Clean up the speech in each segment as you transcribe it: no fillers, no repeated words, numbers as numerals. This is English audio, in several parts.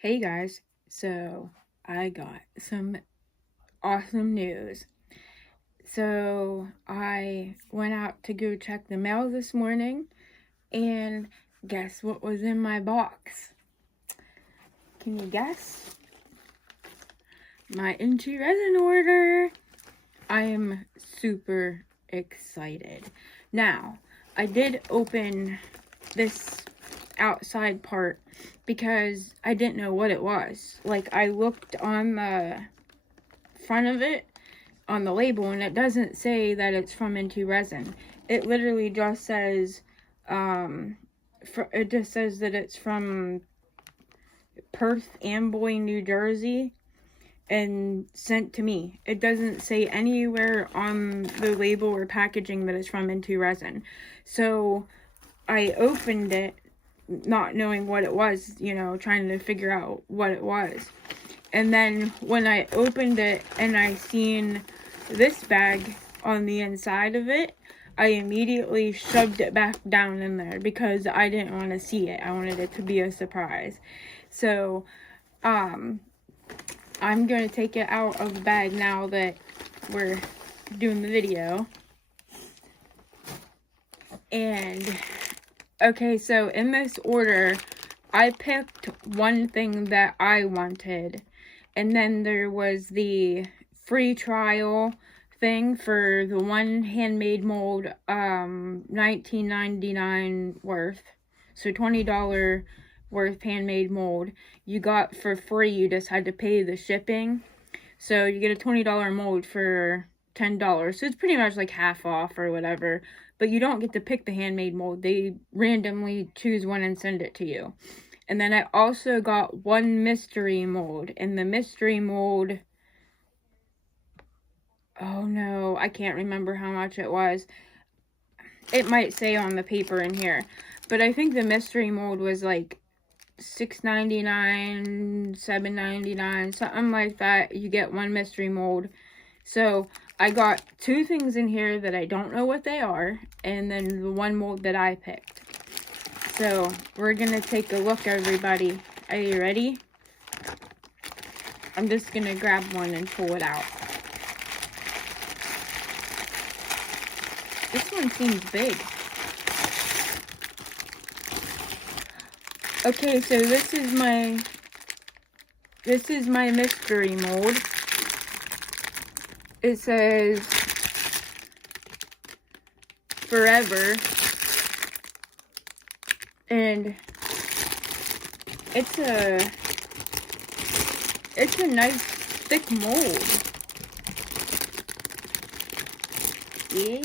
Hey guys, so I got some awesome news. So I went out to go check the mail this morning, and guess what was in my box? Can you guess? My Intoresin order. I am super excited. Now, I did open this outside part because I didn't know what it was. Like, I looked on the front of it on the label, and it doesn't say that it's from Intoresin. It literally just says it just says that it's from Perth Amboy, New Jersey, and sent to me. It doesn't say anywhere on the label or packaging that it's from Intoresin. So I opened it not knowing what it was, trying to figure out what it was. And then when I opened it and I seen this bag on the inside of it, I immediately shoved it back down in there because I didn't want to see it. I wanted it to be a surprise. So, I'm going to take it out of the bag now that we're doing the video. And, okay, so in this order, I picked one thing that I wanted. And then there was the free trial thing for the one handmade mold, $19.99 worth. So $20 worth handmade mold. You got for free, you just had to pay the shipping. So you get a $20 mold for $10. So it's pretty much like half off or whatever. But you don't get to pick the handmade mold. They randomly choose one and send it to you. And then I also got one mystery mold. And the mystery mold, oh no, I can't remember how much it was. It might say on the paper in here. But I think the mystery mold was like $6.99, $7.99, something like that. You get one mystery mold. So I got two things in here that I don't know what they are. And then the one mold that I picked. So, we're going to take a look, everybody. Are you ready? I'm just going to grab one and pull it out. This one seems big. Okay, so this is my mystery mold. It says forever. And it's a nice thick mold. Yeah.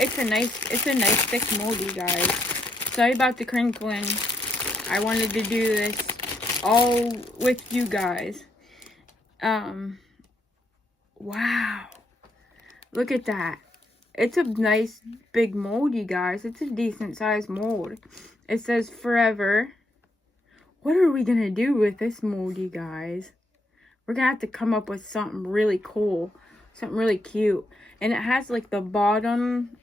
It's a nice thick mold, you guys. Sorry about the crinkling. I wanted to do this all with you guys. Wow. Look at that. It's a nice big mold, you guys. It's a decent sized mold. It says forever. What are we going to do with this mold, you guys? We're going to have to come up with something really cool. Something really cute. And it has like the bottom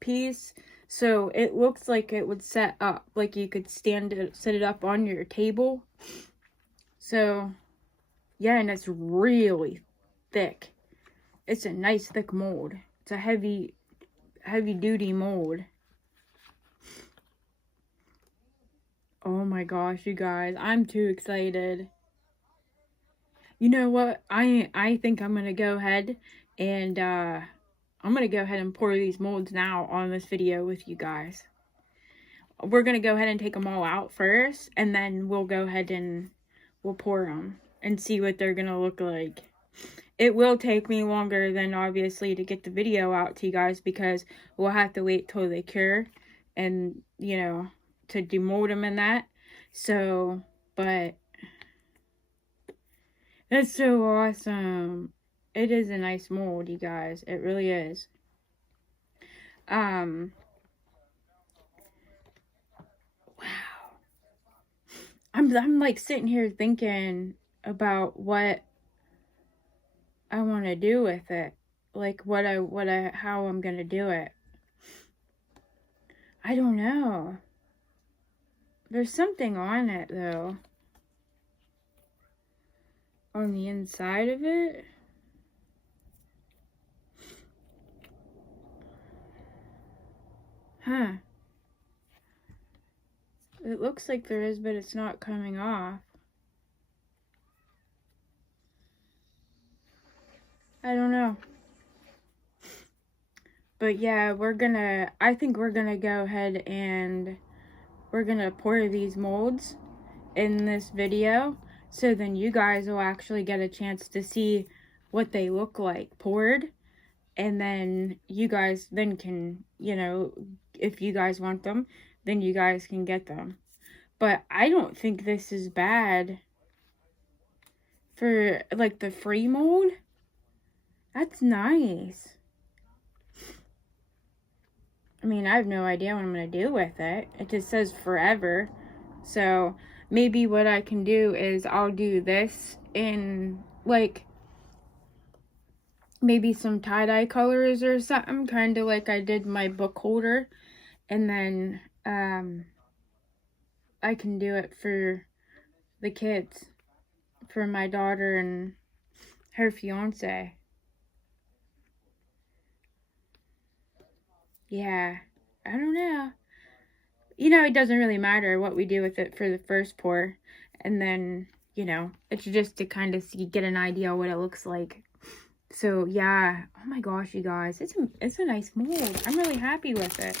piece. So it looks like it would set up. Like you could set it up on your table. So, yeah, and it's really thick. It's a nice thick mold. It's a heavy duty mold. Oh my gosh, you guys, I'm too excited. You know what? I think I'm gonna go ahead and pour these molds now on this video with you guys. We're gonna go ahead and take them all out first, and then we'll go ahead and we'll pour them and see what they're gonna look like. It will take me longer than obviously to get the video out to you guys because we'll have to wait till they cure and, to demold them and that. So, but that's so awesome. It is a nice mold, you guys. It really is. Wow. I'm like sitting here thinking about what I want to do with it. Like how I'm going to do it. I don't know. There's something on it though. on the inside of it. Huh. It looks like there is, but it's not coming off. I don't know. But yeah, I think we're gonna go ahead and we're gonna pour these molds in this video. So then you guys will actually get a chance to see what they look like poured. And then you guys then can, you know, if you guys want them, then you guys can get them. But I don't think this is bad for like the free mold. That's nice. I mean, I have no idea what I'm going to do with it. It just says forever. So maybe what I can do is I'll do this in like maybe some tie-dye colors or something, kind of like I did my book holder. And then I can do it for the kids, for my daughter and her fiance. Yeah, I don't know. You know, it doesn't really matter what we do with it for the first pour. And then, you know, it's just to kind of get an idea what it looks like. So, yeah. Oh my gosh, you guys. It's a nice mold. I'm really happy with it.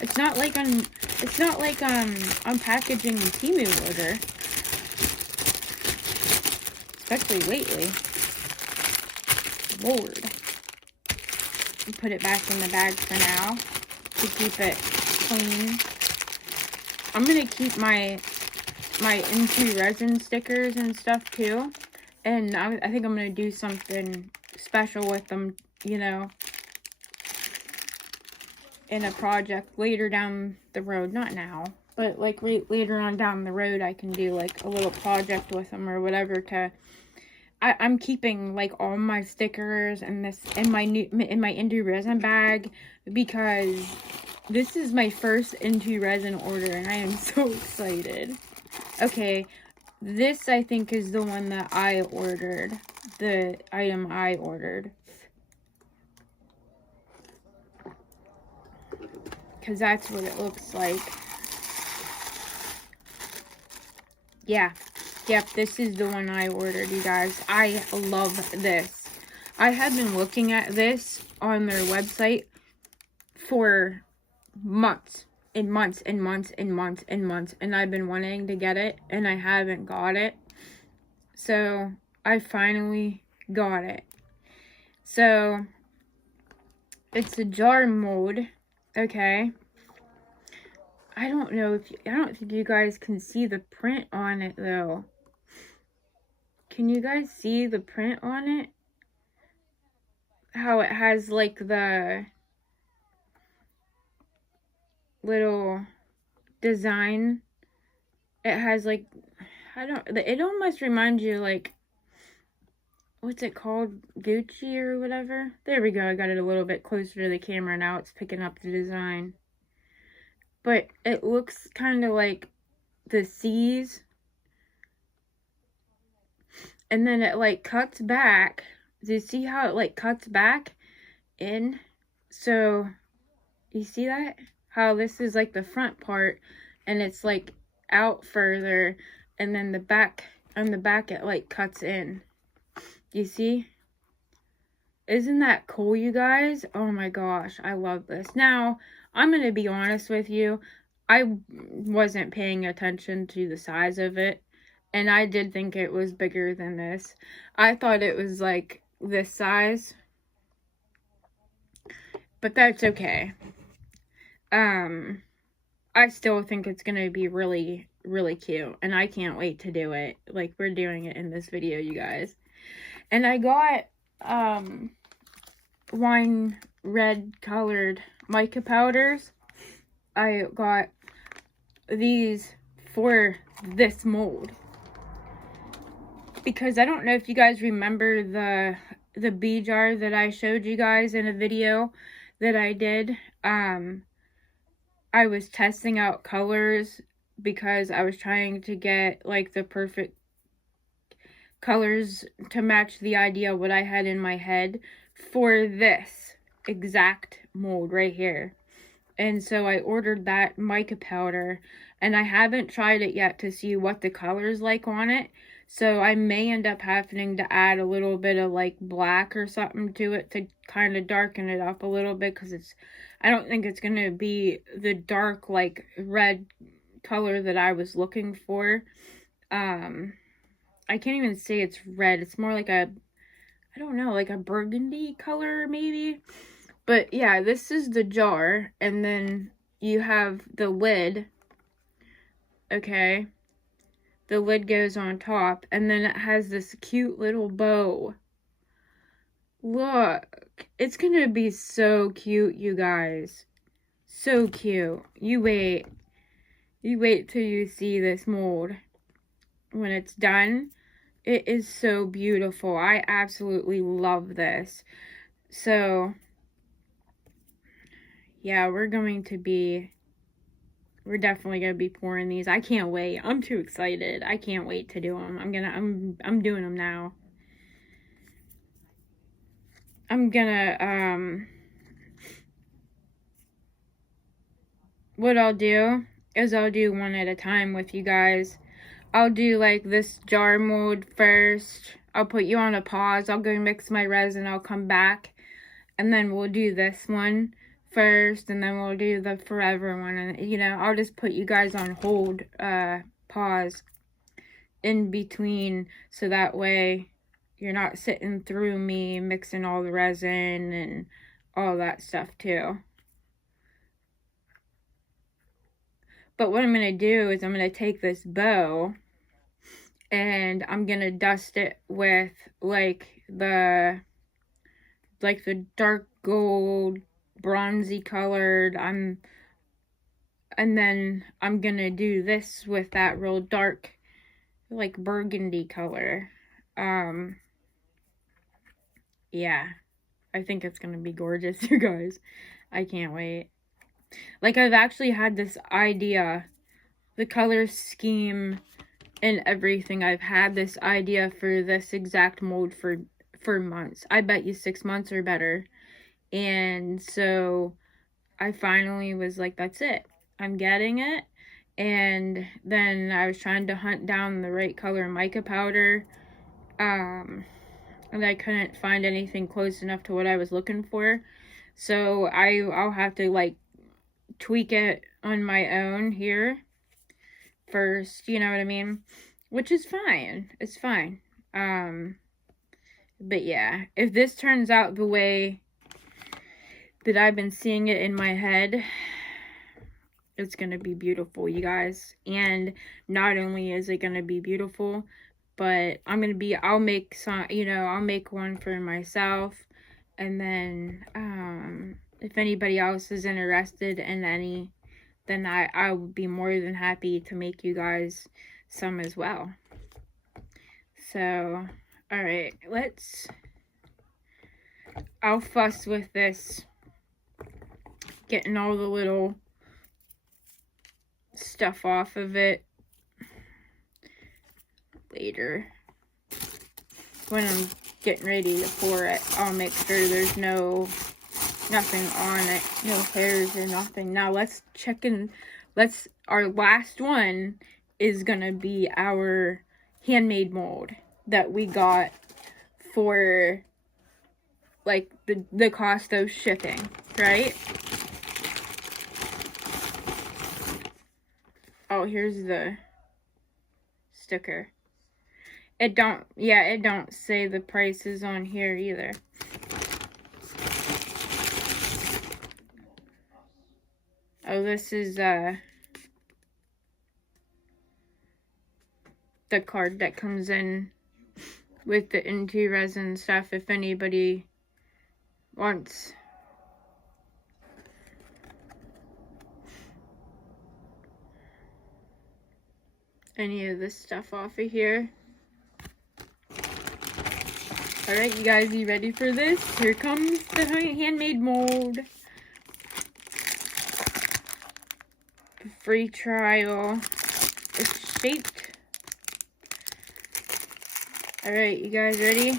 It's not like I'm packaging a Temu order. Especially lately. Lord. Put it back in the bag for now to keep it clean. I'm gonna keep my Intoresin stickers and stuff too, and I think I'm gonna do something special with them, you know, in a project later down the road. Not now, but like later on down the road, I can do like a little project with them or whatever to. I'm keeping like all my stickers and this in my Intoresin bag because this is my first Intoresin order and I am so excited. Okay, this I think is the one that I ordered. The item I ordered. Because that's what it looks like. Yeah. Yep, this is the one I ordered, you guys. I love this. I have been looking at this on their website for months and months and months and months and months. And I've been wanting to get it, and I haven't got it. So, I finally got it. So, it's a jar mold, okay? I don't think you guys can see the print on it, though. Can you guys see the print on it? How it has like the little design. It has like, it almost reminds you like, what's it called? Gucci or whatever? There we go. I got it a little bit closer to the camera now. It's picking up the design. But it looks kind of like the C's. And then it like cuts back. Do you see how it like cuts back in? So, you see that? How this is like the front part and it's like out further, and then the back, on the back it like cuts in. You see? Isn't that cool, you guys? Oh my gosh, I love this. Now, I'm going to be honest with you. I wasn't paying attention to the size of it. And I did think it was bigger than this. I thought it was like this size. But that's okay. I still think it's going to be really, really cute. And I can't wait to do it. Like, we're doing it in this video, you guys. And I got, wine red colored mica powders. I got these for this mold. Because I don't know if you guys remember the bee jar that I showed you guys in a video that I did. I was testing out colors because I was trying to get like the perfect colors to match the idea what I had in my head for this exact mold right here. And so I ordered that mica powder, and I haven't tried it yet to see what the color's like on it. So I may end up having to add a little bit of like black or something to it to kind of darken it up a little bit, because I don't think it's going to be the dark like red color that I was looking for. I can't even say it's red. It's more like I don't know, like a burgundy color maybe. But yeah, this is the jar, and then you have the lid, okay? The lid goes on top, and then it has this cute little bow. Look, it's gonna be so cute, you guys. So cute. You wait till you see this mold. When it's done, it is so beautiful. I absolutely love this. So yeah, we're definitely going to be pouring these. I can't wait. I'm too excited. I can't wait to do them. I'm doing them now. What I'll do is I'll do one at a time with you guys. I'll do like this jar mold first. I'll put you on a pause. I'll go mix my resin. I'll come back, and then we'll do this one first, and then we'll do the forever one, and you know, I'll just put you guys on hold, pause in between, so that way you're not sitting through me mixing all the resin and all that stuff too. But what I'm going to do is I'm going to take this bow and I'm going to dust it with like the dark gold, bronzy colored. And then I'm going to do this with that real dark, like burgundy color. Yeah, I think it's going to be gorgeous, you guys. I can't wait. Like, I've actually had this idea, the color scheme and everything. I've had this idea for this exact mold for months. I bet you 6 months or better. And so I finally was like, that's it. I'm getting it. And then I was trying to hunt down the right color mica powder. And I couldn't find anything close enough to what I was looking for. So I'll have to like tweak it on my own here first, you know what I mean? Which is fine. It's fine. But yeah, if this turns out the way that I've been seeing it in my head, it's gonna be beautiful, you guys. And not only is it gonna be beautiful, but I'll make some, you know, I'll make one for myself, and then if anybody else is interested in any, then I would be more than happy to make you guys some as well. So, alright, I'll fuss with this, getting all the little stuff off of it later. When I'm getting ready to pour it, I'll make sure there's nothing on it, no hairs or nothing. Now let's check in. Our last one is gonna be our handmade mold that we got for like the cost of shipping, right? Oh, here's the sticker. It don't say the prices on here either. Oh, this is the card that comes in with the Intoresin stuff, if anybody wants any of this stuff off of here. Alright, you guys, you ready for this? Here comes the handmade mold. Free trial. It's shaped Alright, you guys ready?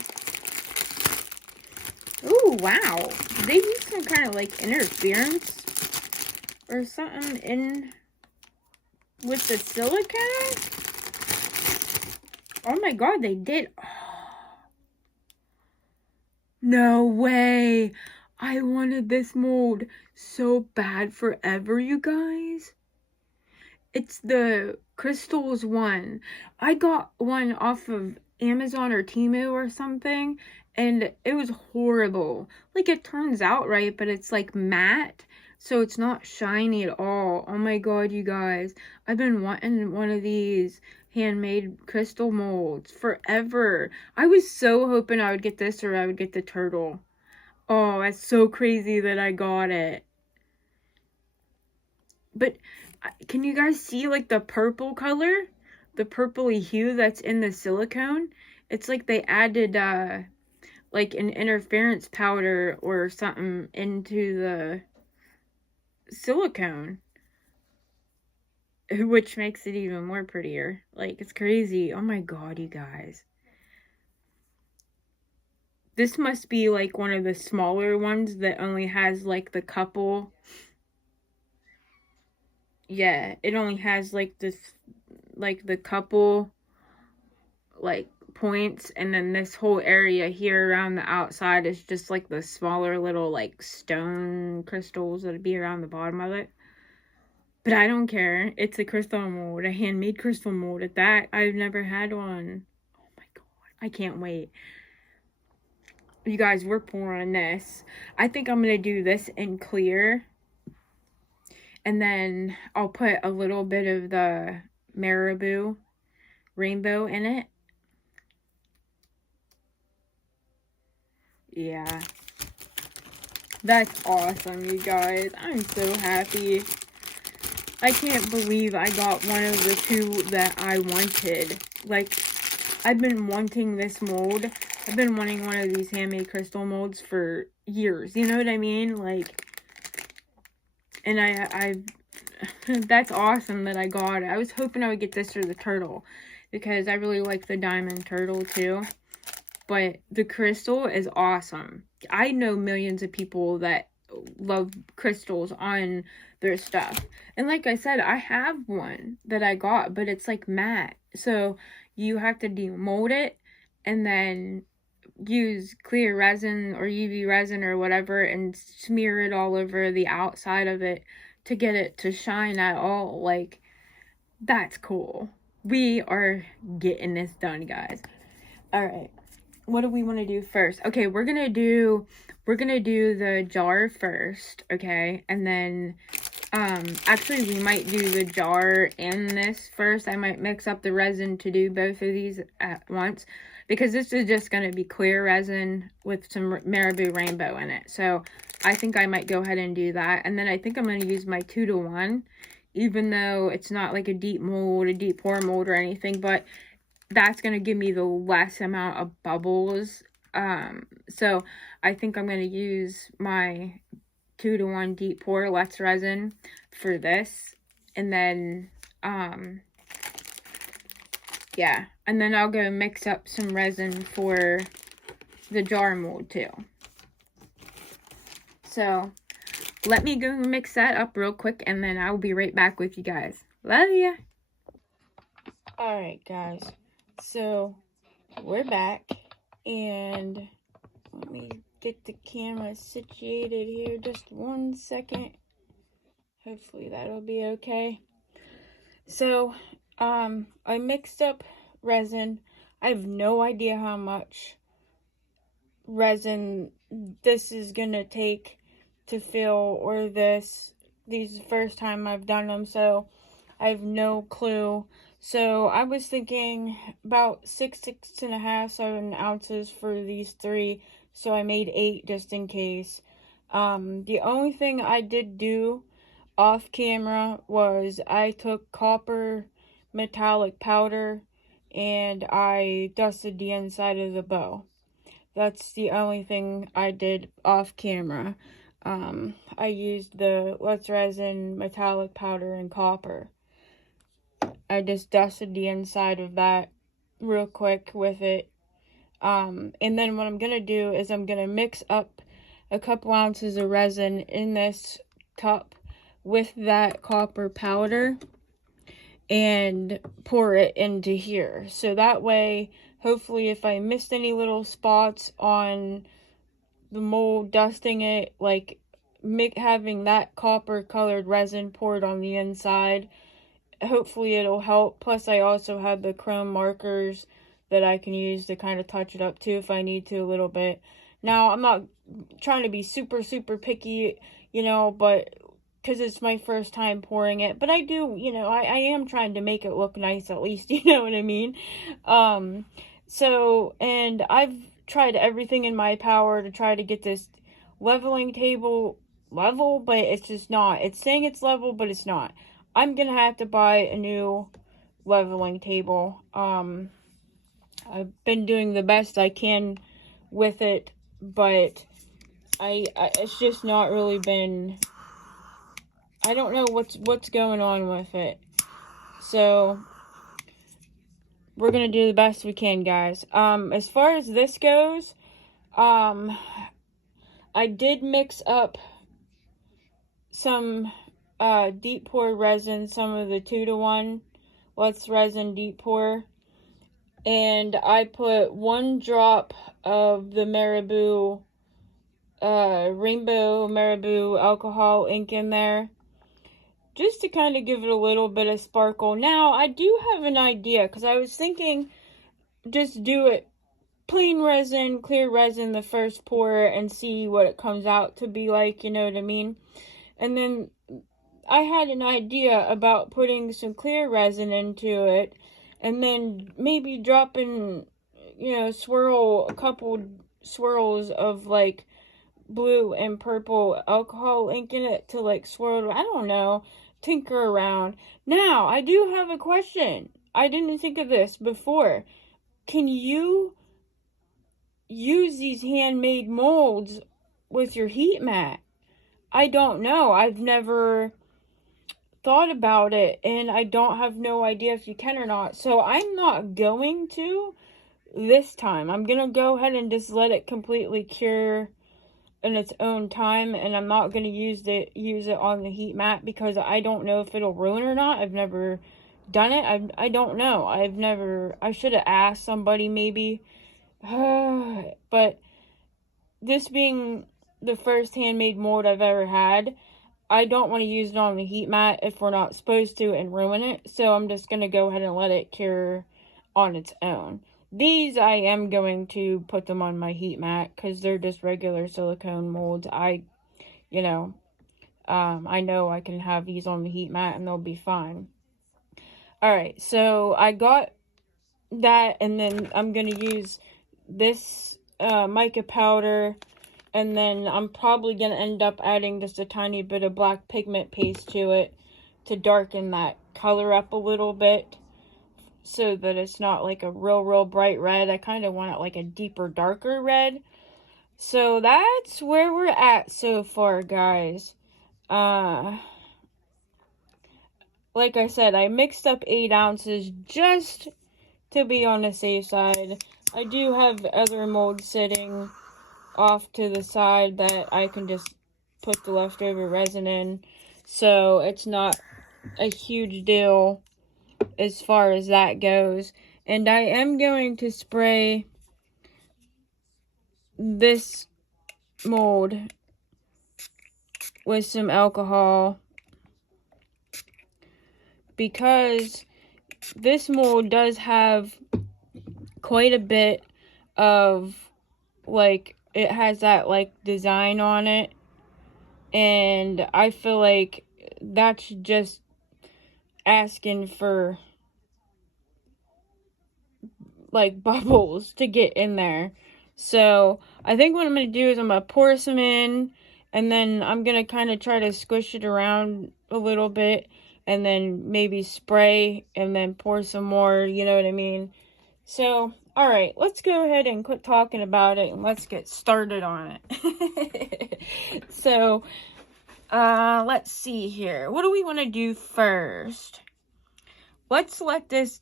Ooh, wow. They use some kind of like interference or something in with the silicone? Oh my god, they did. No way. I wanted this mold so bad forever, you guys. It's the crystals one. I got one off of Amazon or Temu or something, and it was horrible. Like, it turns out right, but it's like matte, so it's not shiny at all. Oh my god, you guys. I've been wanting one of these handmade crystal molds forever. I was so hoping I would get this or I would get the turtle. Oh, that's so crazy that I got it. But can you guys see like the purple color? The purpley hue that's in the silicone? It's like they added like an interference powder or something into the silicone. Which makes it even more prettier. Like, it's crazy. Oh my god, you guys. This must be like one of the smaller ones that only has like the couple. Yeah, it only has like this, like the couple like points, and then this whole area here around the outside is just like the smaller little like stone crystals that'd be around the bottom of it. But I don't care. It's a crystal mold, a handmade crystal mold at that. I've never had one. Oh my god, I can't wait. You guys, we're pouring this. I think I'm gonna do this in clear, and then I'll put a little bit of the marabou rainbow in it. Yeah. That's awesome, you guys. I'm so happy. I can't believe I got one of the two that I wanted. Like, I've been wanting this mold. I've been wanting one of these handmade crystal molds for years. You know what I mean? Like, and I that's awesome that I got it. I was hoping I would get this or the turtle, because I really like the diamond turtle too. But the crystal is awesome. I know millions of people that love crystals on their stuff. And like I said, I have one that I got, but it's like matte. So you have to demold it and then use clear resin or UV resin or whatever and smear it all over the outside of it to get it to shine at all. Like, that's cool. We are getting this done, guys. All right. What do we want to do first? Okay, we're gonna do the jar first, okay? And then actually we might do the jar and this first. I might mix up the resin to do both of these at once, because this is just gonna be clear resin with some marabou rainbow in it. So I think I might go ahead and do that. And then I think I'm gonna use my 2-to-1, even though it's not like a deep mold, a deep pour mold or anything, but that's going to give me the less amount of bubbles. So I think I'm going to use my 2-to-1 deep pour less resin for this. And then, yeah. And then I'll go mix up some resin for the jar mold too. So let me go mix that up real quick, and then I'll be right back with you guys. Love ya! Alright, guys. So we're back, and let me get the camera situated here just 1 second. Hopefully that'll be okay. So I mixed up resin. I have no idea how much resin this is gonna take to fill, or these the first time I've done them, so I have no clue. So I was thinking about 6.5, 7 ounces for these 3. So I made 8 just in case. The only thing I did do off camera was I took copper metallic powder and I dusted the inside of the bow. That's the only thing I did off camera. I used the Let's Resin metallic powder and copper. I just dusted the inside of that real quick with it, And then what I'm going to do is I'm going to mix up a couple ounces of resin in this cup with that copper powder and pour it into here. So that way, hopefully if I missed any little spots on the mold, dusting it, like having that copper colored resin poured on the inside, hopefully it'll help. Plus I also have the chrome markers that I can use to kind of touch it up too if I need to a little bit. Now I'm not trying to be super picky, you know, but because it's my first time pouring it, but I do, you know, I am trying to make it look nice at least, you know what I mean? So, and I've tried everything in my power to try to get this leveling table level, but it's just not. It's saying it's level, but it's not. I'm gonna have to buy a new leveling table. I've been doing the best I can with it, but I it's just not really been, I don't know what's going on with it. So we're gonna do the best we can, guys. As far as this goes, I did mix up some deep pour resin, some of the 2-to-1 Let's Resin deep pour, and I put 1 drop of the Marabou Rainbow Marabou alcohol ink in there, just to kind of give it a little bit of sparkle. Now, I do have an idea, because I was thinking just do it plain resin, clear resin the first pour and see what it comes out to be like, you know what I mean? And then I had an idea about putting some clear resin into it and then maybe dropping, you know, a couple swirls of like blue and purple alcohol ink in it to like swirl, I don't know, tinker around. Now, I do have a question. I didn't think of this before. Can you use these handmade molds with your heat mat? I don't know. I've never thought about it, and I don't have no idea if you can or not. So I'm not going to this time. I'm going to go ahead and just let it completely cure in its own time, and I'm not going to use it on the heat mat because I don't know if it'll ruin or not. I've never done it. I don't know. I should have asked somebody maybe. But this being the first handmade mold I've ever had, I don't want to use it on the heat mat if we're not supposed to and ruin it. So I'm just going to go ahead and let it cure on its own. These, I am going to put them on my heat mat because they're just regular silicone molds. I know I can have these on the heat mat and they'll be fine. Alright, so I got that, and then I'm going to use this mica powder, and then I'm probably going to end up adding just a tiny bit of black pigment paste to it to darken that color up a little bit so that it's not like a real bright red. I kind of want it like a deeper, darker red. So that's where we're at so far, guys. Like I said, I mixed up 8 ounces just to be on the safe side. I do have other molds sitting off to the side that I can just put the leftover resin in. So it's not a huge deal as far as that goes. And I am going to spray this mold with some alcohol because this mold does have quite a bit of, like, it has that, like, design on it. And I feel like that's just asking for, like, bubbles to get in there. So I think what I'm going to do is I'm going to pour some in, and then I'm going to kind of try to squish it around a little bit, and then maybe spray, and then pour some more, you know what I mean? So, alright, let's go ahead and quit talking about it, and let's get started on it. So, let's see here. What do we want to do first? Let's let this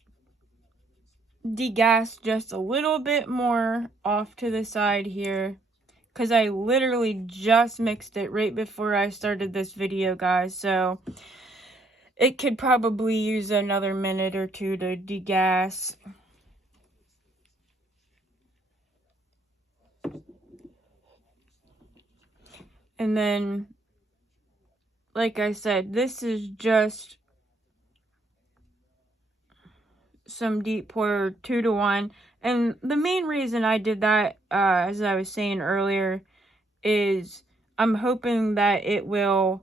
degas just a little bit more off to the side here, because I literally just mixed it right before I started this video, guys, so it could probably use another minute or two to degas. And then, like I said, this is just some deep pour 2-to-1. And the main reason I did that, as I was saying earlier, is I'm hoping that it will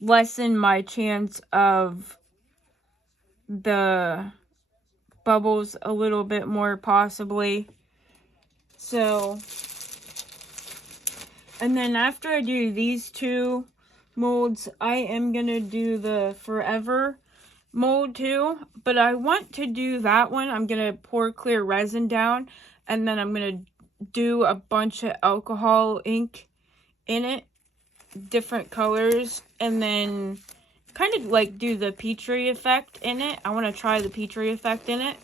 lessen my chance of the bubbles a little bit more, possibly. So, and then after I do these two molds, I am gonna do the Forever mold too, but I want to do that one. I'm gonna pour clear resin down, and then I'm gonna do a bunch of alcohol ink in it, different colors, and then kind of like do the Petri effect in it. I want to try the Petri effect in it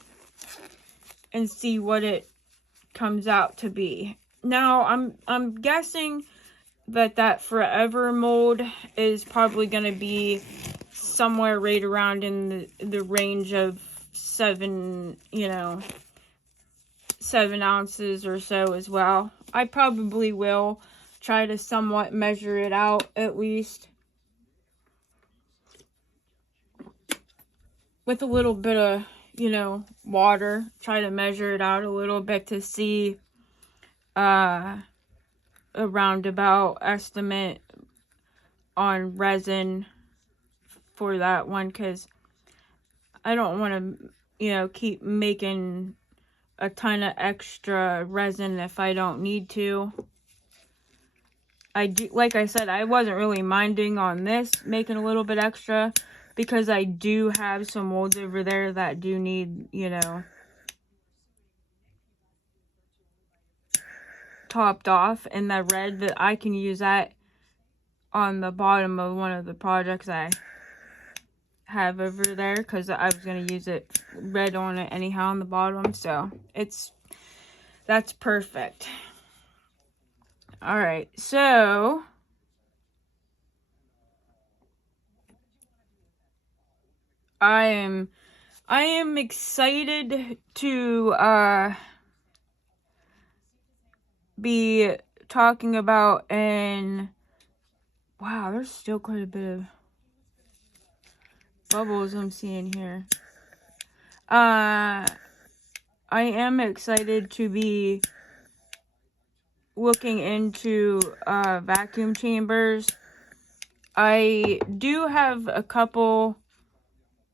and see what it comes out to be. Now I'm guessing that Forever mold is probably going to be somewhere right around in the range of 7 ounces or so as well. I probably will try to somewhat measure it out, at least with a little bit of water. Try to measure it out a little bit to see a roundabout estimate on resin for that one, because I don't want to keep making a ton of extra resin if I don't need to. I do, like I said, I wasn't really minding on this, making a little bit extra, because I do have some molds over there that do need, topped off in the red, that I can use that on the bottom of one of the projects I have over there, because I was going to use it red on it anyhow on the bottom, so that's perfect. Alright, so I am excited to be talking about, and wow, there's still quite a bit of bubbles I'm seeing here. I am excited to be looking into vacuum chambers. I do have a couple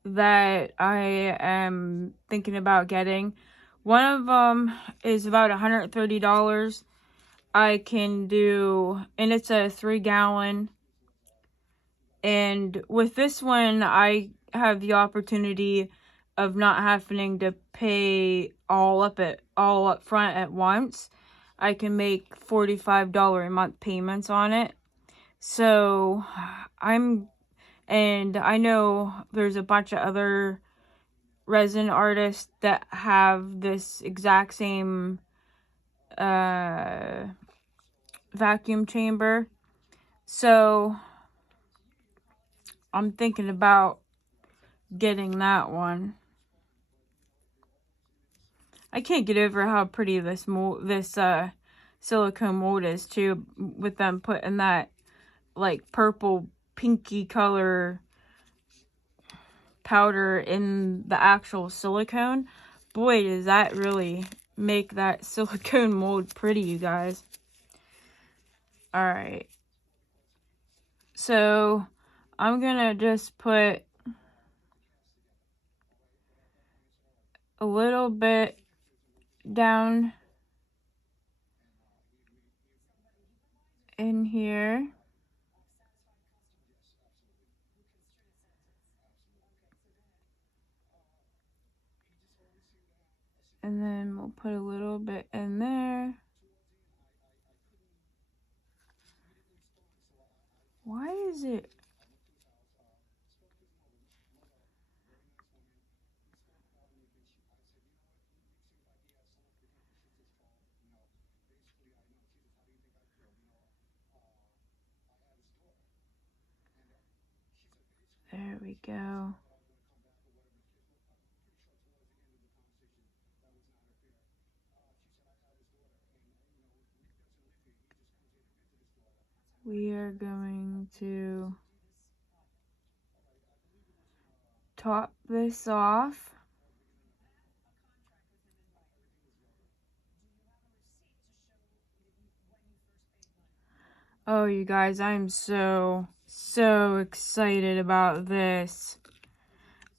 that I am thinking about getting. One of them is about $130. I can do, and it's a 3-gallon. And with this one, I have the opportunity of not having to pay all up front at once. I can make $45 a month payments on it. So and I know there's a bunch of other resin artists that have this exact same vacuum chamber. So I'm thinking about getting that one. I can't get over how pretty this silicone mold is too, with them putting that like purple pinky color powder in the actual silicone. Boy, does that really make that silicone mold pretty, you guys. Alright, so I'm gonna just put a little bit down in here. And then we'll put a little bit in there. Why is it? There we go. We are going to top this off. Oh, you guys, I'm so excited about this.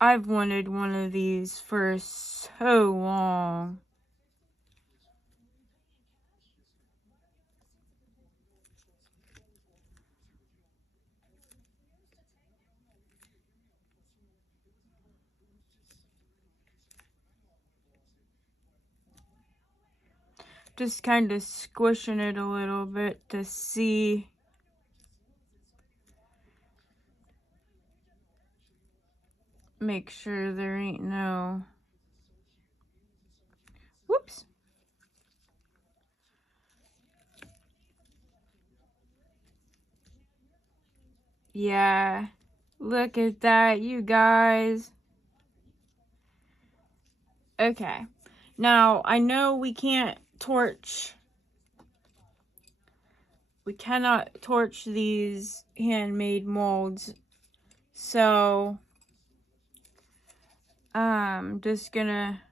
I've wanted one of these for so long. Just kind of squishing it a little bit to see. Make sure there ain't no... Whoops. Yeah. Look at that, you guys. Okay. Now, I know we can't torch... We cannot torch these handmade molds. So, I'm just gonna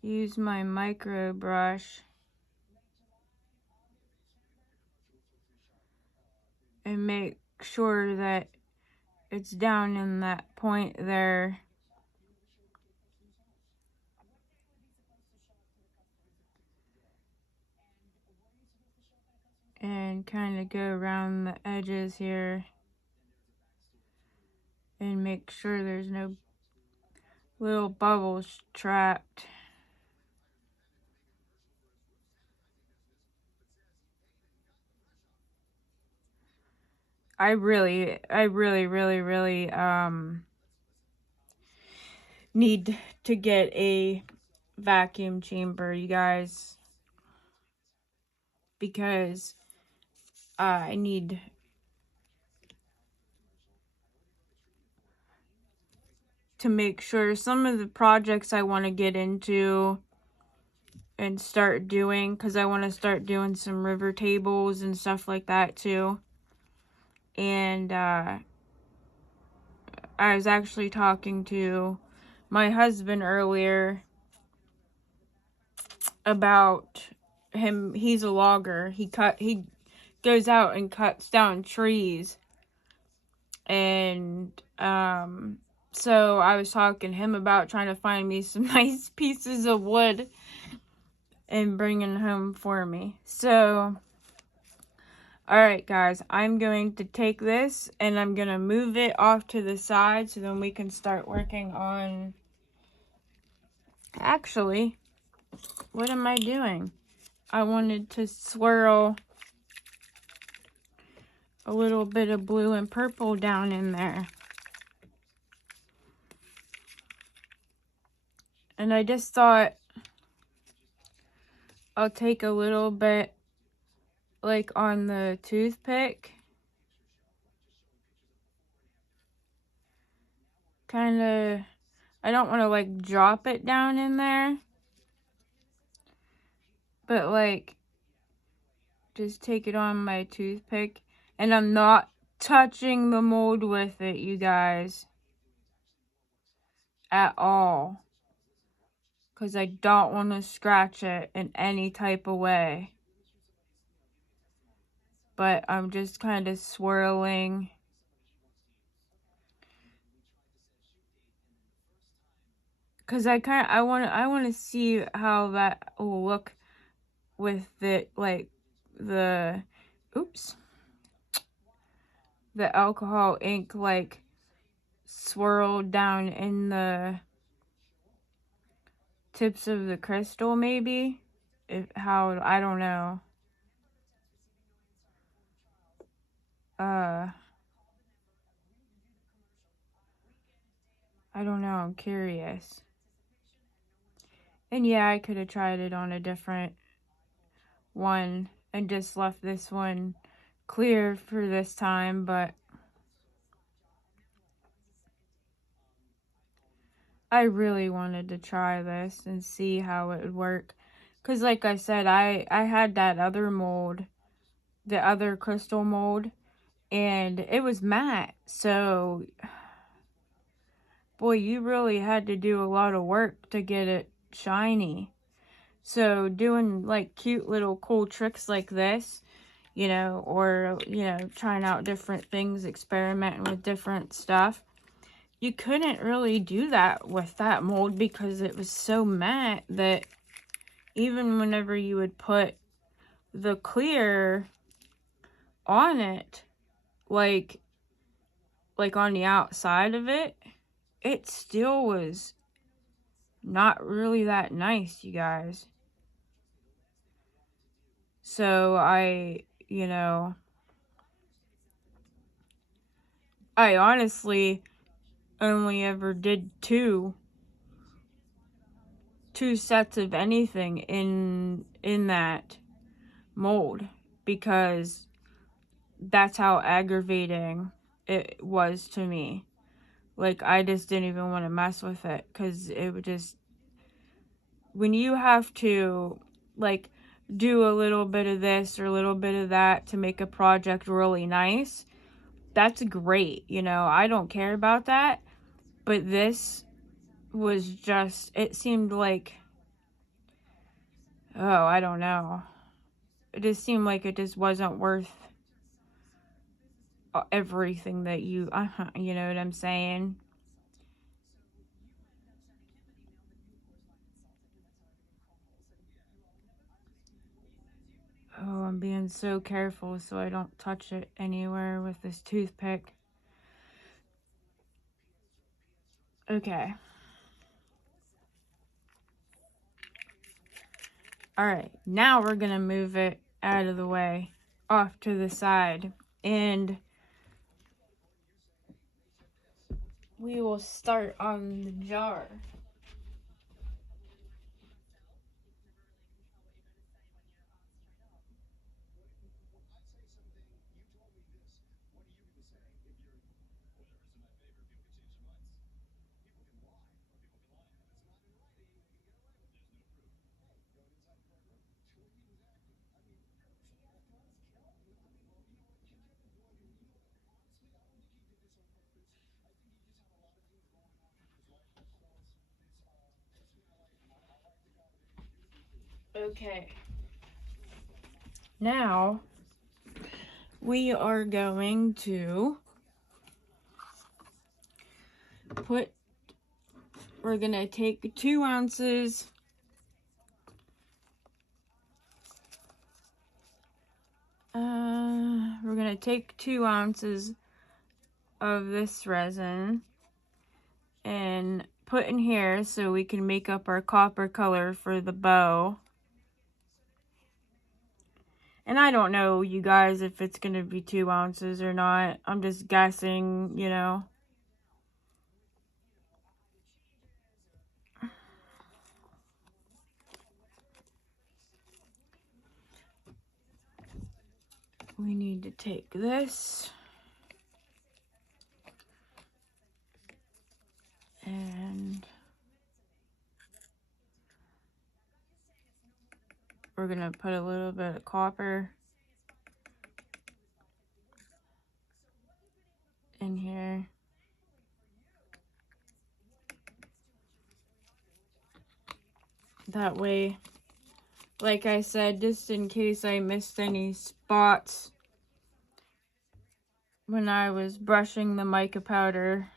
use my micro brush and make sure that it's down in that point there. And kind of go around the edges here and make sure there's no little bubbles trapped. I really need to get a vacuum chamber, you guys, because I need to make sure some of the projects I want to get into and start doing, because I want to start doing some river tables and stuff like that too. And I was actually talking to my husband earlier about him. He's a logger. He goes out and cuts down trees. And so I was talking to him about trying to find me some nice pieces of wood and bringing home for me. So, alright guys, I'm going to take this and I'm going to move it off to the side so then we can start working on... Actually, what am I doing? I wanted to swirl a little bit of blue and purple down in there. And I just thought I'll take a little bit like on the toothpick. Kind of, I don't want to like drop it down in there. But like, just take it on my toothpick. And I'm not touching the mold with it, you guys. At all. Because I don't want to scratch it in any type of way. But I'm just kind of swirling. Because I want to see how that will look with it, like the, oops, the alcohol ink like swirled down in the tips of the crystal, maybe. I don't know. I don't know, I'm curious. And yeah, I could have tried it on a different one and just left this one clear for this time, but I really wanted to try this and see how it would work. Because like I said, I had that other mold, the other crystal mold, and it was matte. So, boy, you really had to do a lot of work to get it shiny. So doing like cute little cool tricks like this, or, trying out different things, experimenting with different stuff. You couldn't really do that with that mold because it was so matte that even whenever you would put the clear on it, like on the outside of it, it still was not really that nice, you guys. So I honestly only ever did two sets of anything in that mold because that's how aggravating it was to me. Like, I just didn't even want to mess with it because it would just, when you have to like do a little bit of this or a little bit of that to make a project really nice, that's great. I don't care about that. But this was just, it seemed like, oh, I don't know. It just seemed like it just wasn't worth everything that you know what I'm saying? Oh, I'm being so careful so I don't touch it anywhere with this toothpick. Okay. Alright, now we're gonna move it out of the way, off to the side, and we will start on the jar. Okay. Now, we are going to we're gonna take 2 ounces we're gonna take 2 ounces of this resin and put in here so we can make up our copper color for the bow. And I don't know, you guys, if it's gonna be 2 ounces or not. I'm just guessing, We need to take this and we're gonna put a little bit of copper in here. That way, like I said, just in case I missed any spots when I was brushing the mica powder,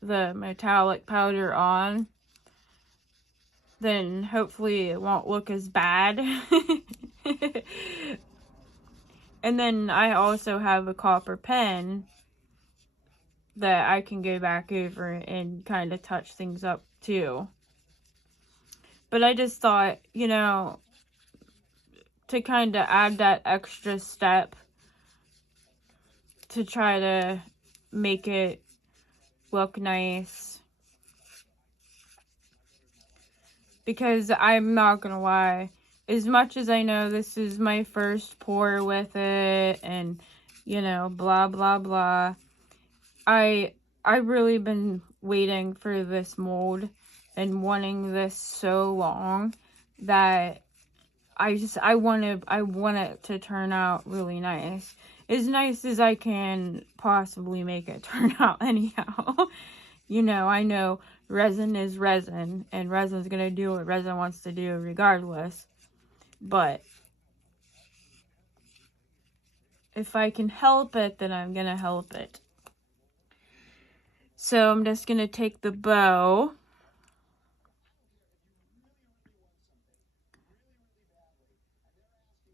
the metallic powder on, then hopefully it won't look as bad. And then I also have a copper pen that I can go back over and kind of touch things up too. But I just thought, to kind of add that extra step to try to make it look nice. Because I'm not gonna lie, as much as I know this is my first pour with it and you know, blah, blah, blah. I really been waiting for this mold and wanting this so long that I want it to turn out really nice. As nice as I can possibly make it turn out anyhow. You know, I know resin is resin, and resin's gonna do what resin wants to do regardless. But if I can help it, then I'm gonna help it. So I'm just gonna take the bow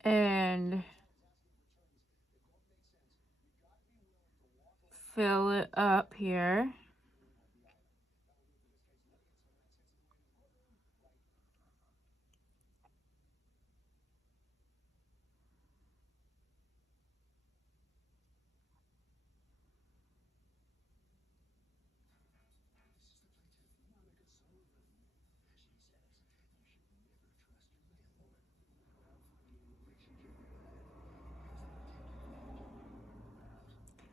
and fill it up here.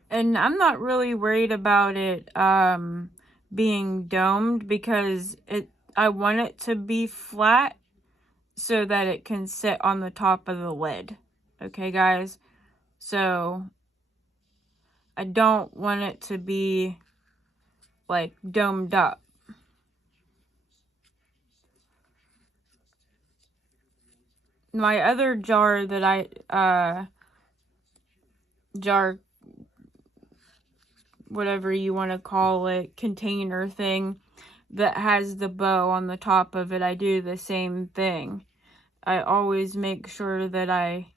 And I'm not really worried about it being domed because I want it to be flat so that it can sit on the top of the lid. Okay, guys? So I don't want it to be like domed up. My other jar that jar, whatever you want to call it, container thing that has the bow on the top of it, I do the same thing. I always make sure that I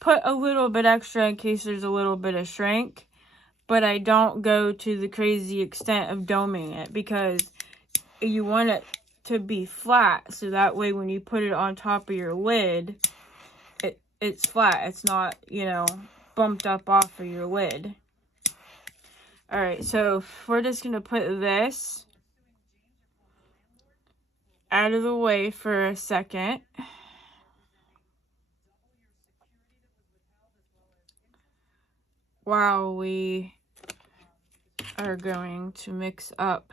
put a little bit extra in case there's a little bit of shrink, but I don't go to the crazy extent of doming it because you want it to be flat so that way when you put it on top of your lid, it's flat. It's not, you know, bumped up off of your lid. Alright, so we're just going to put this out of the way for a second. While we are going to mix up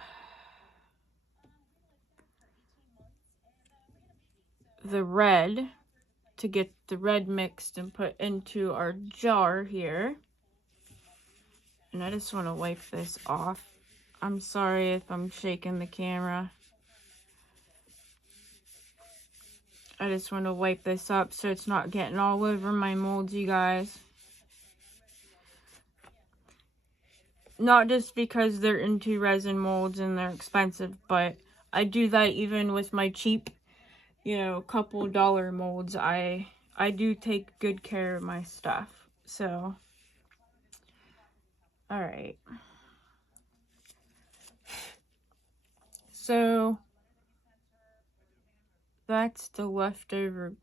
the red to get the red mixed and put into our jar here. And I just want to wipe this off. I'm sorry if I'm shaking the camera. I just want to wipe this up so it's not getting all over my molds, you guys. Not just because they're into resin molds and they're expensive, but I do that even with my cheap, you know, couple dollar molds. I do take good care of my stuff. So, alright. So, that's the leftover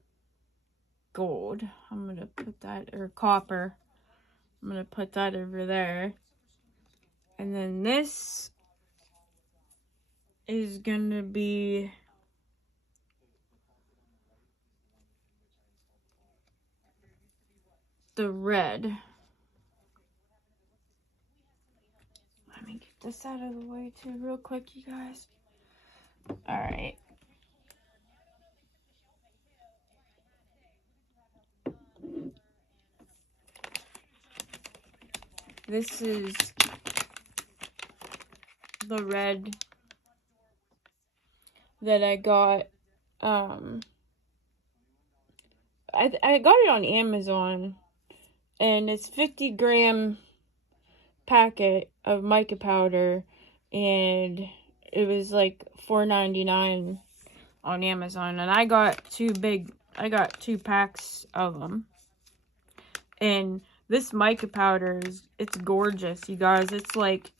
gold. I'm going to put that, or copper. I'm going to put that over there. And then this is going to be the red. Let me get this out of the way too real quick, you guys. Alright. This is the red that I got. I got it on Amazon, and it's 50-gram packet of mica powder, and it was like $4.99 on Amazon, and I got two packs of them. And this mica powder it's gorgeous, you guys. It's like,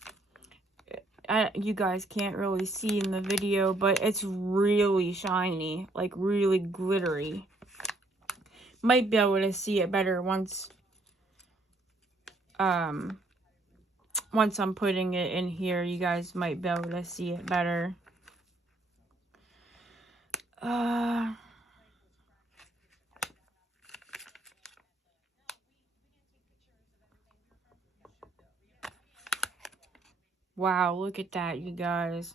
you guys can't really see in the video, but it's really shiny, like really glittery. Might be able to see it better once I'm putting it in here. You guys might be able to see it better. Wow, look at that, you guys.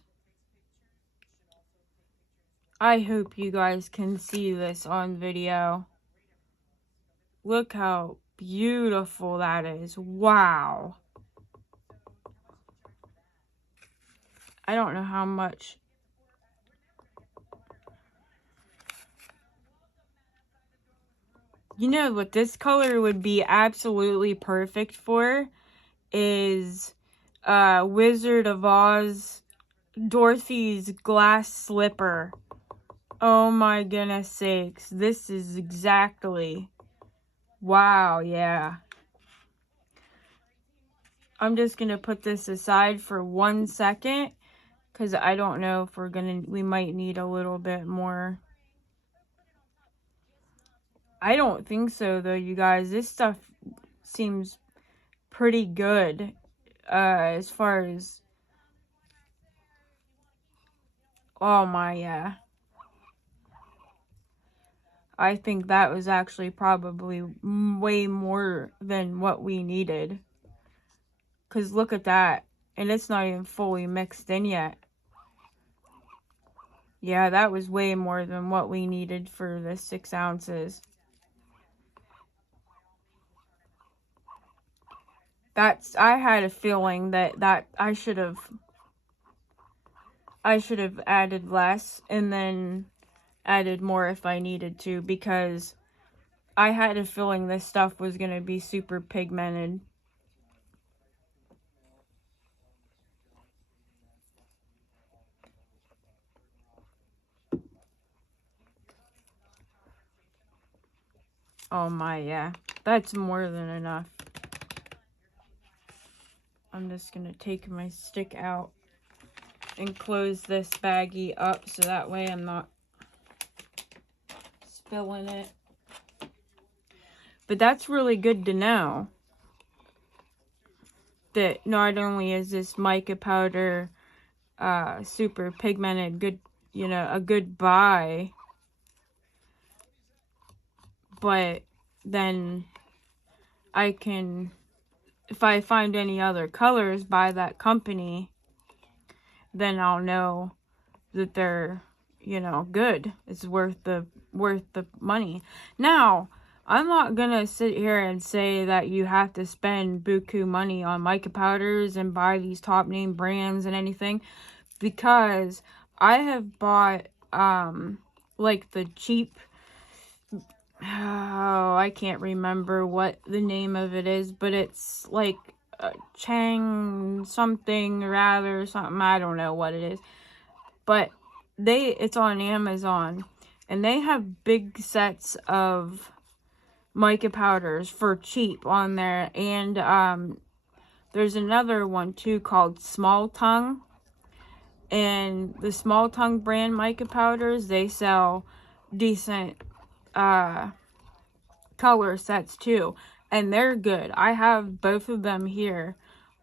I hope you guys can see this on video. Look how beautiful that is. Wow. I don't know how much. You know what this color would be absolutely perfect for is Wizard of Oz Dorothy's glass slipper. Oh my goodness sakes. This is exactly. Wow, yeah. I'm just going to put this aside for 1 second because I don't know if we might need a little bit more. I don't think so though, you guys. This stuff seems pretty good as far as, oh my, yeah. I think that was actually probably way more than what we needed. Because look at that. And it's not even fully mixed in yet. Yeah, that was way more than what we needed for the 6 ounces. I had a feeling that I should have added less and then added more if I needed to, because I had a feeling this stuff was going to be super pigmented. Oh my, yeah. That's more than enough. I'm just going to take my stick out and close this baggie up so that way I'm not spilling it. But that's really good to know that not only is this mica powder super pigmented, good, you know, a good buy, but then I can, if I find any other colors by that company, then I'll know that they're, you know, good. It's worth the money. Now, I'm not gonna sit here and say that you have to spend buku money on mica powders and buy these top name brands and anything, because I have bought like the cheap, oh, I can't remember what the name of it is, but it's like Chang something or rather something, I don't know what it is, but it's on Amazon, and they have big sets of mica powders for cheap on there, and there's another one too called Small Tongue, and the Small Tongue brand mica powders, they sell decent color sets too, and they're good. I have both of them here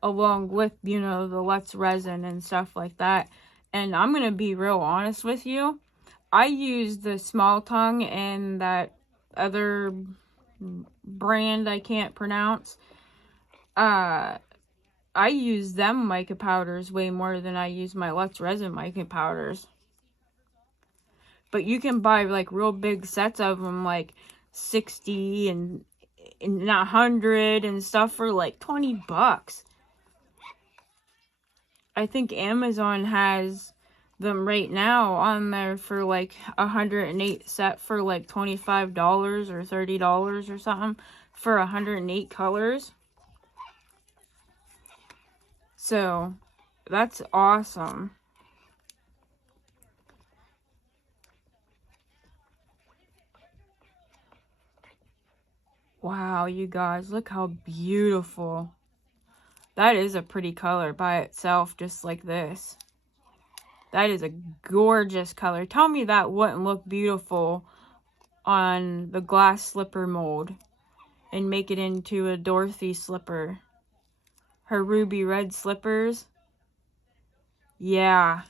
along with, you know, the Let's Resin and stuff like that. And I'm gonna be real honest with you, I use the Small Tongue and that other brand I can't pronounce. I use them mica powders way more than I use my Let's Resin mica powders. But you can buy like real big sets of them, like 60 and 100 and stuff for like 20 bucks. I think Amazon has them right now on there for like 108 set for like $25 or $30 or something for 108 colors. So that's awesome. Wow, you guys, look how beautiful. That is a pretty color by itself, just like this. That is a gorgeous color. Tell me that wouldn't look beautiful on the glass slipper mold and make it into a Dorothy slipper. Her ruby red slippers. Yeah.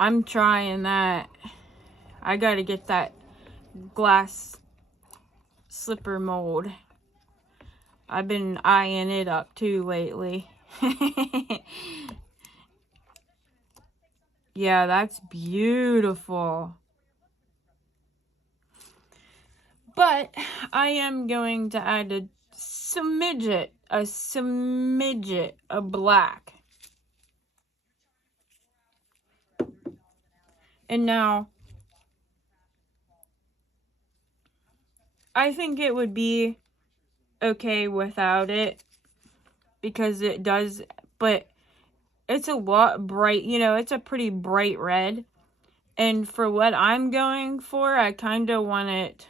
I'm trying that. I gotta get that glass slipper mold. I've been eyeing it up too lately. Yeah, that's beautiful. But I am going to add a smidget of black. And now, I think it would be okay without it, because it does, but it's a lot bright, you know, it's a pretty bright red. And for what I'm going for, I kind of want it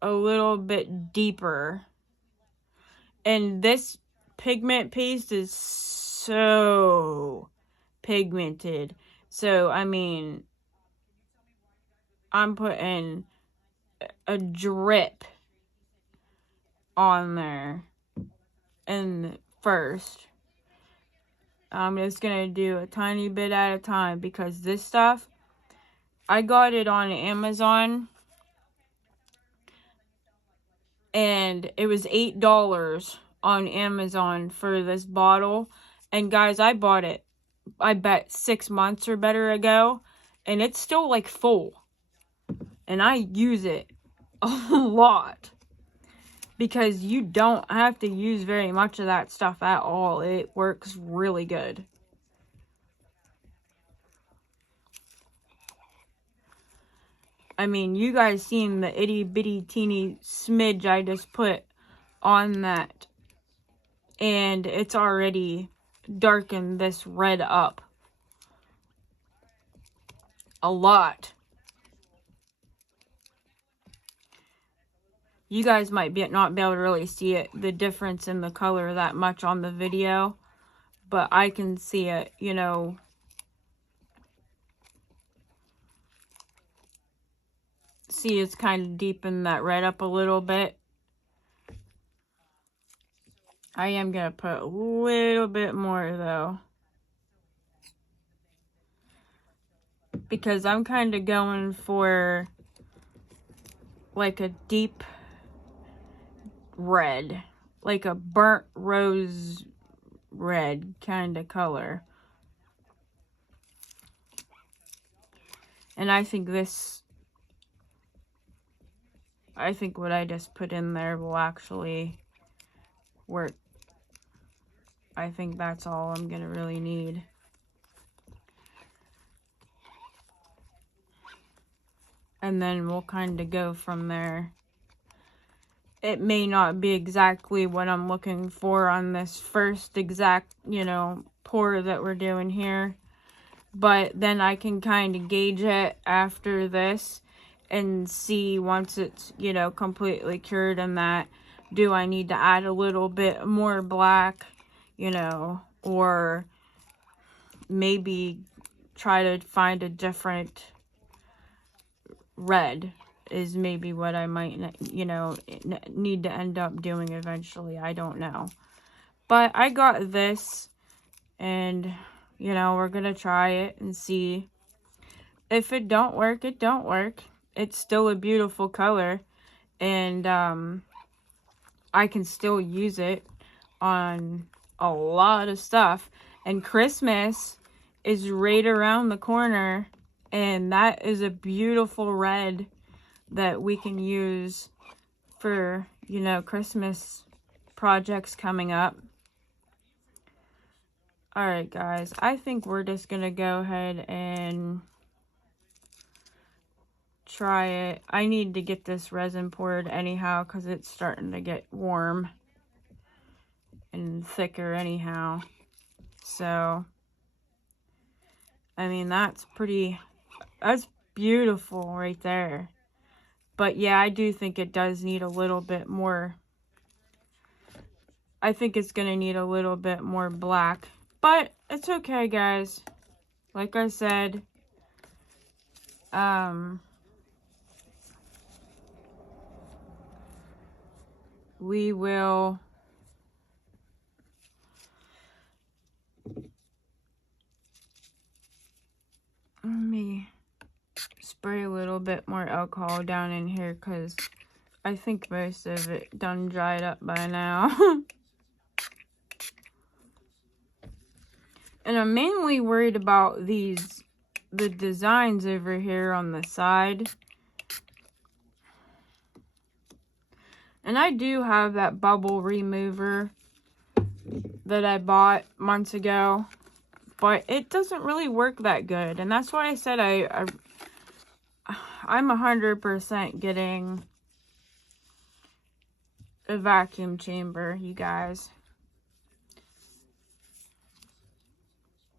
a little bit deeper. And this pigment paste is so pigmented. So, I mean, I'm putting a drip on there. And first, I'm just going to do a tiny bit at a time, because this stuff, I got it on Amazon. And it was $8 on Amazon for this bottle. And guys, I bought it, I bet 6 months or better ago. And it's still like full. And I use it a lot. Because you don't have to use very much of that stuff at all. It works really good. I mean, you guys seen the itty bitty teeny smidge I just put on that. And it's already darkened this red up a lot. You guys might not be able to really see it, the difference in the color that much on the video. But I can see it, you know. See, it's kind of deepened that red up a little bit. I am going to put a little bit more, though. Because I'm kind of going for like a deep red. Like a burnt rose red kind of color. And I think what I just put in there will actually work. I think that's all I'm going to really need. And then we'll kind of go from there. It may not be exactly what I'm looking for on this first exact, you know, pour that we're doing here. But then I can kind of gauge it after this and see, once it's, you know, completely cured and that, do I need to add a little bit more black, you know, or maybe try to find a different red is maybe what I might, you know, need to end up doing eventually. I don't know. But I got this, and, you know, we're going to try it and see. If it don't work, it don't work. It's still a beautiful color, and I can still use it on a lot of stuff. And Christmas is right around the corner, and that is a beautiful red that we can use for, you know, Christmas projects coming up. Alright guys, I think we're just gonna go ahead and try it. I need to get this resin poured anyhow, because it's starting to get warm and thicker anyhow. So, I mean, that's beautiful right there. But yeah, I do think it does need a little bit more. I think it's going to need a little bit more black. But it's okay, guys. Like I said, we will let me spray a little bit more alcohol down in here, because I think most of it done dried up by now. And I'm mainly worried about the designs over here on the side. And I do have that bubble remover that I bought months ago, but it doesn't really work that good. And that's why I said I'm 100% getting a vacuum chamber, you guys.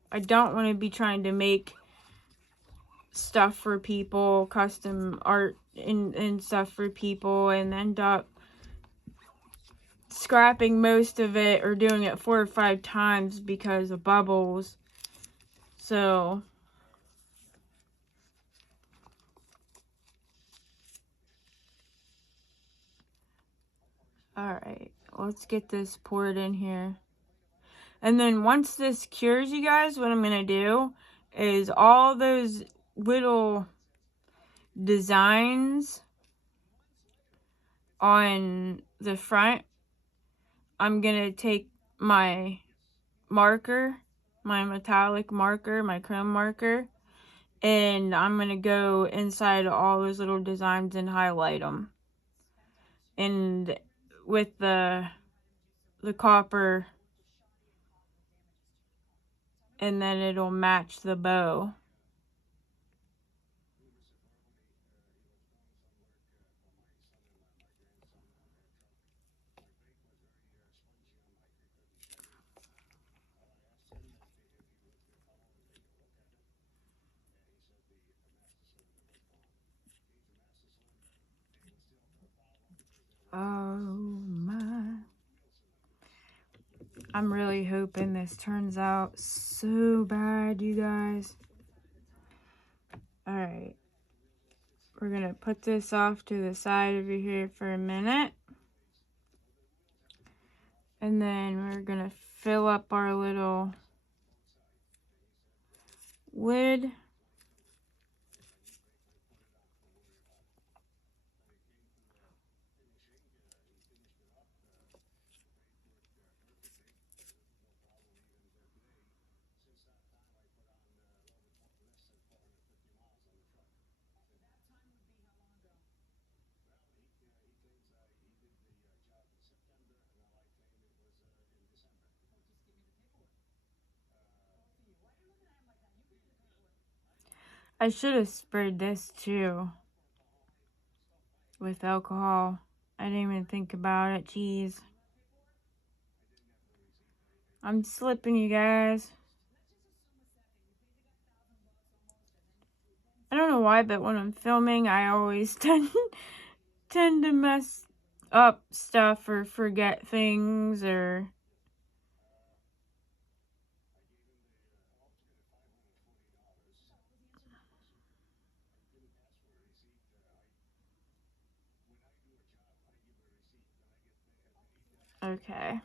I don't want to be trying to make stuff for people, custom art and stuff for people, and end up scrapping most of it or doing it 4 or 5 times because of bubbles. So alright, let's get this poured in here. And then once this cures, you guys, what I'm going to do is all those little designs on the front, I'm going to take my marker, my metallic marker, my chrome marker, and I'm going to go inside all those little designs and highlight them. And with the copper, and then it'll match the bow. Oh my. I'm really hoping this turns out so bad, you guys. Alright. We're going to put this off to the side over here for a minute. And then we're going to fill up our little lid. I should have sprayed this too with alcohol. I didn't even think about it. Jeez. I'm slipping, you guys. I don't know why, but when I'm filming, I always tend to mess up stuff or forget things or... Okay.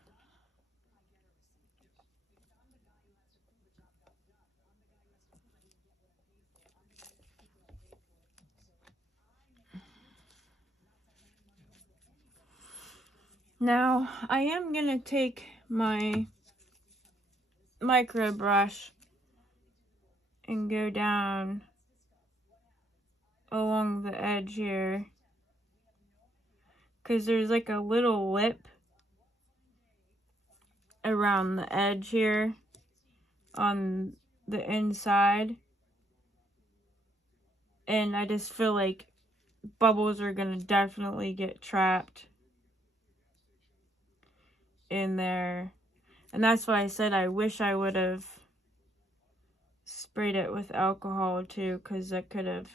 Now, I am going to take my micro brush and go down along the edge here, because there's like a little lip around the edge here on the inside, and I just feel like bubbles are gonna definitely get trapped in there. And that's why I said I wish I would have sprayed it with alcohol too, because that could have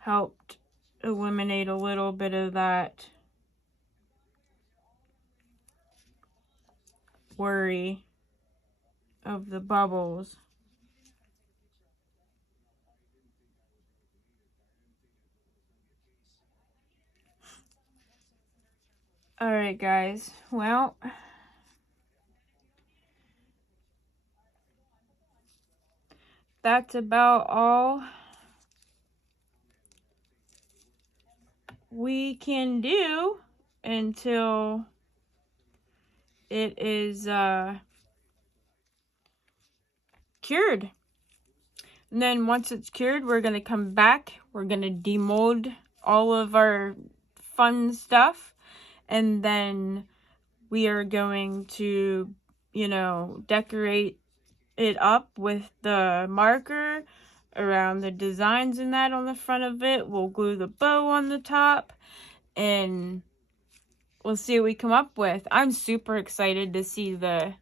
helped eliminate a little bit of that worry of the bubbles. Alright guys, well, that's about all we can do until it is cured. And then once it's cured, we're going to come back. We're going to demold all of our fun stuff. And then we are going to, you know, decorate it up with the marker around the designs and that on the front of it. We'll glue the bow on the top. And we'll see what we come up with. I'm super excited to see the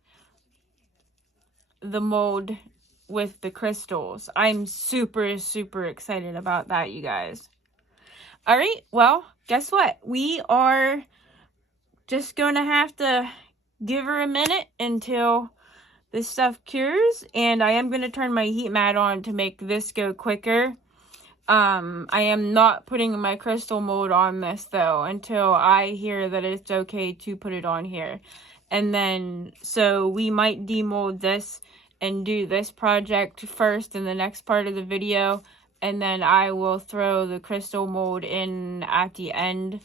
mold with the crystals. I'm super excited about that, you guys. All right, well, guess what? We are just going to have to give her a minute until this stuff cures, and I am going to turn my heat mat on to make this go quicker. I am not putting my crystal mold on this, though, until I hear that it's okay to put it on here. And then, so we might demold this and do this project first in the next part of the video, and then I will throw the crystal mold in at the end,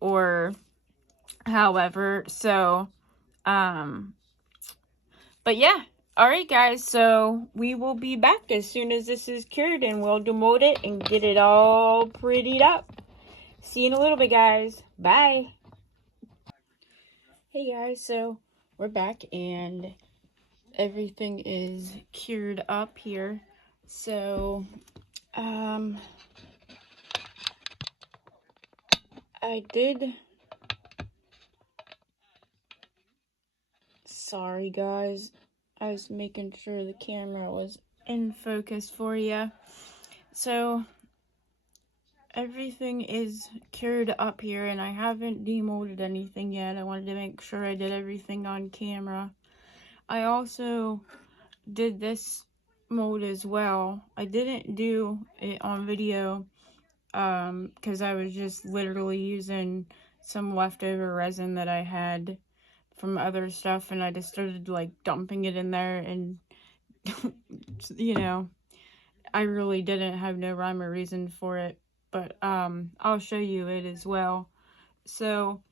or however. So, but yeah. Alright guys, so we will be back as soon as this is cured, and we'll demold it and get it all prettied up. See you in a little bit, guys. Bye. Hey guys, so we're back and everything is cured up here. So, I did... Sorry guys, I was making sure the camera was in focus for you. So, everything is cured up here, and I haven't demolded anything yet. I wanted to make sure I did everything on camera. I also did this mold as well. I didn't do it on video because I was just literally using some leftover resin that I had from other stuff, and I just started like dumping it in there, and you know, I really didn't have no rhyme or reason for it, but I'll show you it as well. So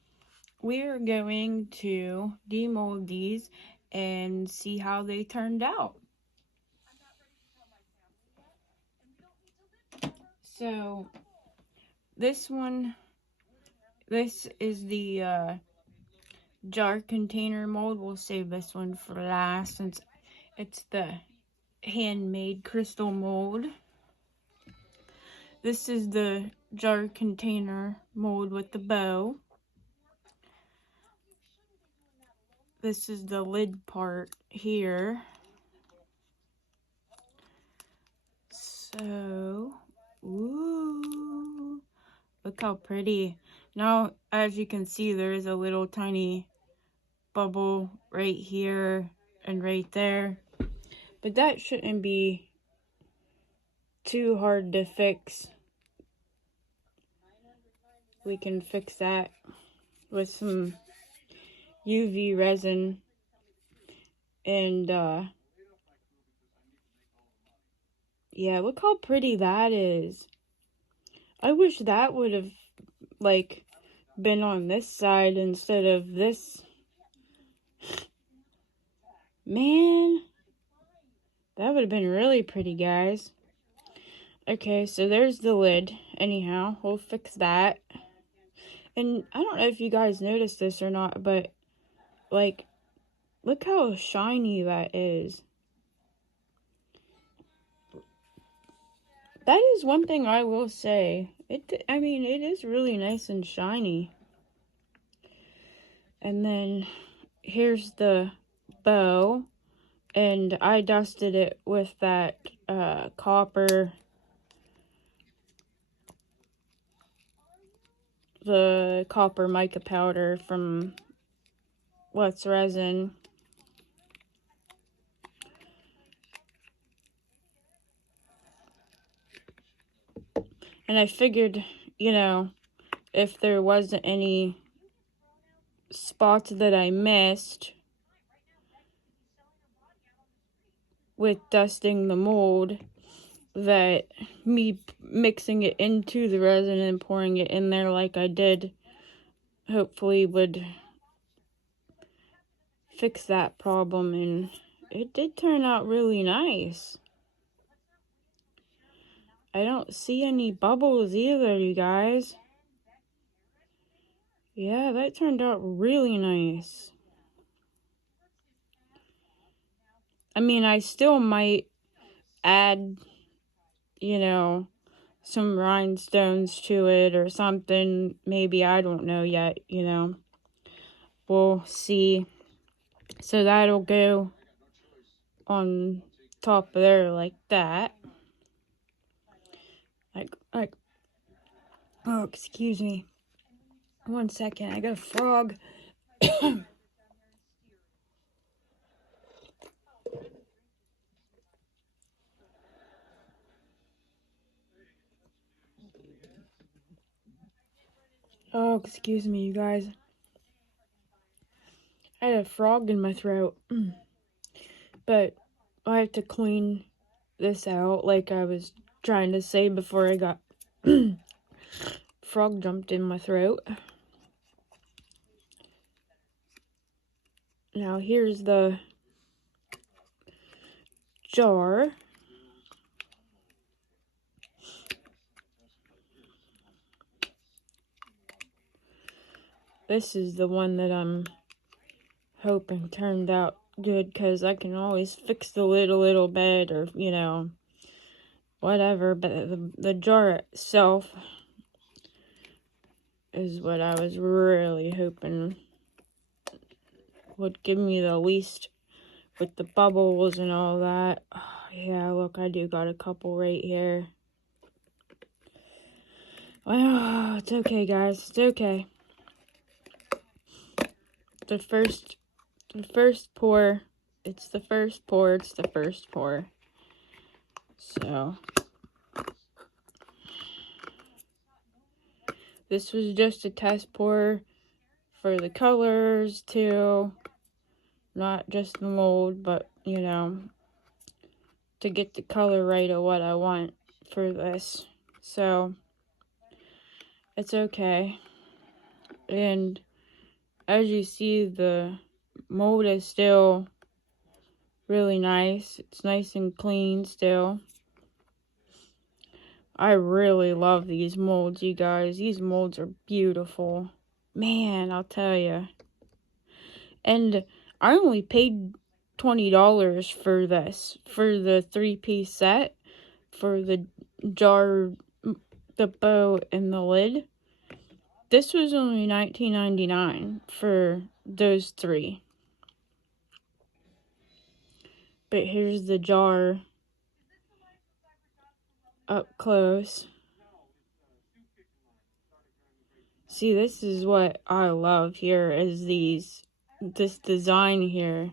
we're going to demold these and see how they turned out. So this is the jar container mold. We'll save this one for last since it's the handmade crystal mold. This is the jar container mold with the bow. This is the lid part here. So, ooh, look how pretty. Now, as you can see, there is a little tiny bubble right here and right there. But that shouldn't be too hard to fix. We can fix that with some UV resin and yeah, look how pretty that is. I wish that would have like been on this side instead of this. Man, that would have been really pretty, guys. Okay, so there's the lid. Anyhow, we'll fix that. And I don't know if you guys noticed this or not, but like, look how shiny that is. That is one thing I will say. I mean, it is really nice and shiny. And then here's the bow. And I dusted it with that copper, the copper mica powder from Let's Resin. And I figured, you know, if there wasn't any spots that I missed with dusting the mold, that me mixing it into the resin and pouring it in there like I did hopefully would fix that problem and it did turn out really nice. I don't see any bubbles either, you guys. Yeah, that turned out really nice. I mean, I still might add, you know, some rhinestones to it or something. Maybe, I don't know yet, you know. We'll see. So that'll go on top of there like that. Like, oh, excuse me. 1 second, I got a frog. Oh, excuse me, you guys. I had a frog in my throat. But I have to clean this out like I was trying to say before I got frog jumped in my throat. Now here's the jar. This is the one that I'm hoping turned out good, because I can always fix the lid a little bit, or, you know, whatever. But the jar itself is what I was really hoping would give me the least with the bubbles and all that. Oh, yeah, look, I do got a couple right here. Well, it's okay, guys. It's okay. The first pour. It's the first pour. It's the first pour. So this was just a test pour for the colors too. Not just the mold, but, you know, to get the color right of what I want for this. So it's okay. And as you see, the mold is still really nice. It's nice and clean still. I really love these molds, you guys. These molds are beautiful. Man, I'll tell you. And I only paid $20 for this. For the 3-piece set. For the jar, the bow, and the lid. This was only $19.99 for those 3. But here's the jar up close. See, this is what I love here, is this design here.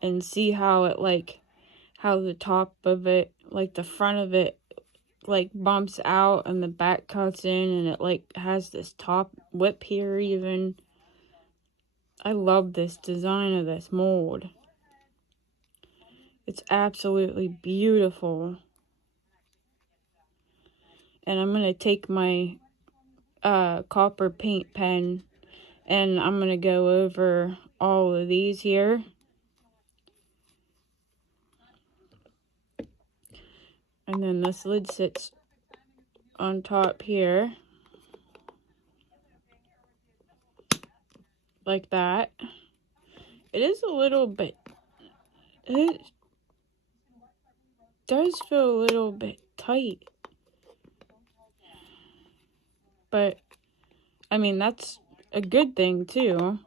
And see how it, like, how the top of it, like the front of it, like bumps out and the back cuts in, and it like has this top whip here even. I love this design of this mold. It's absolutely beautiful. And I'm going to take my copper paint pen, and I'm going to go over all of these here. And then this lid sits on top here. Like that. It is a little bit, it does feel a little bit tight. But, I mean, that's a good thing too.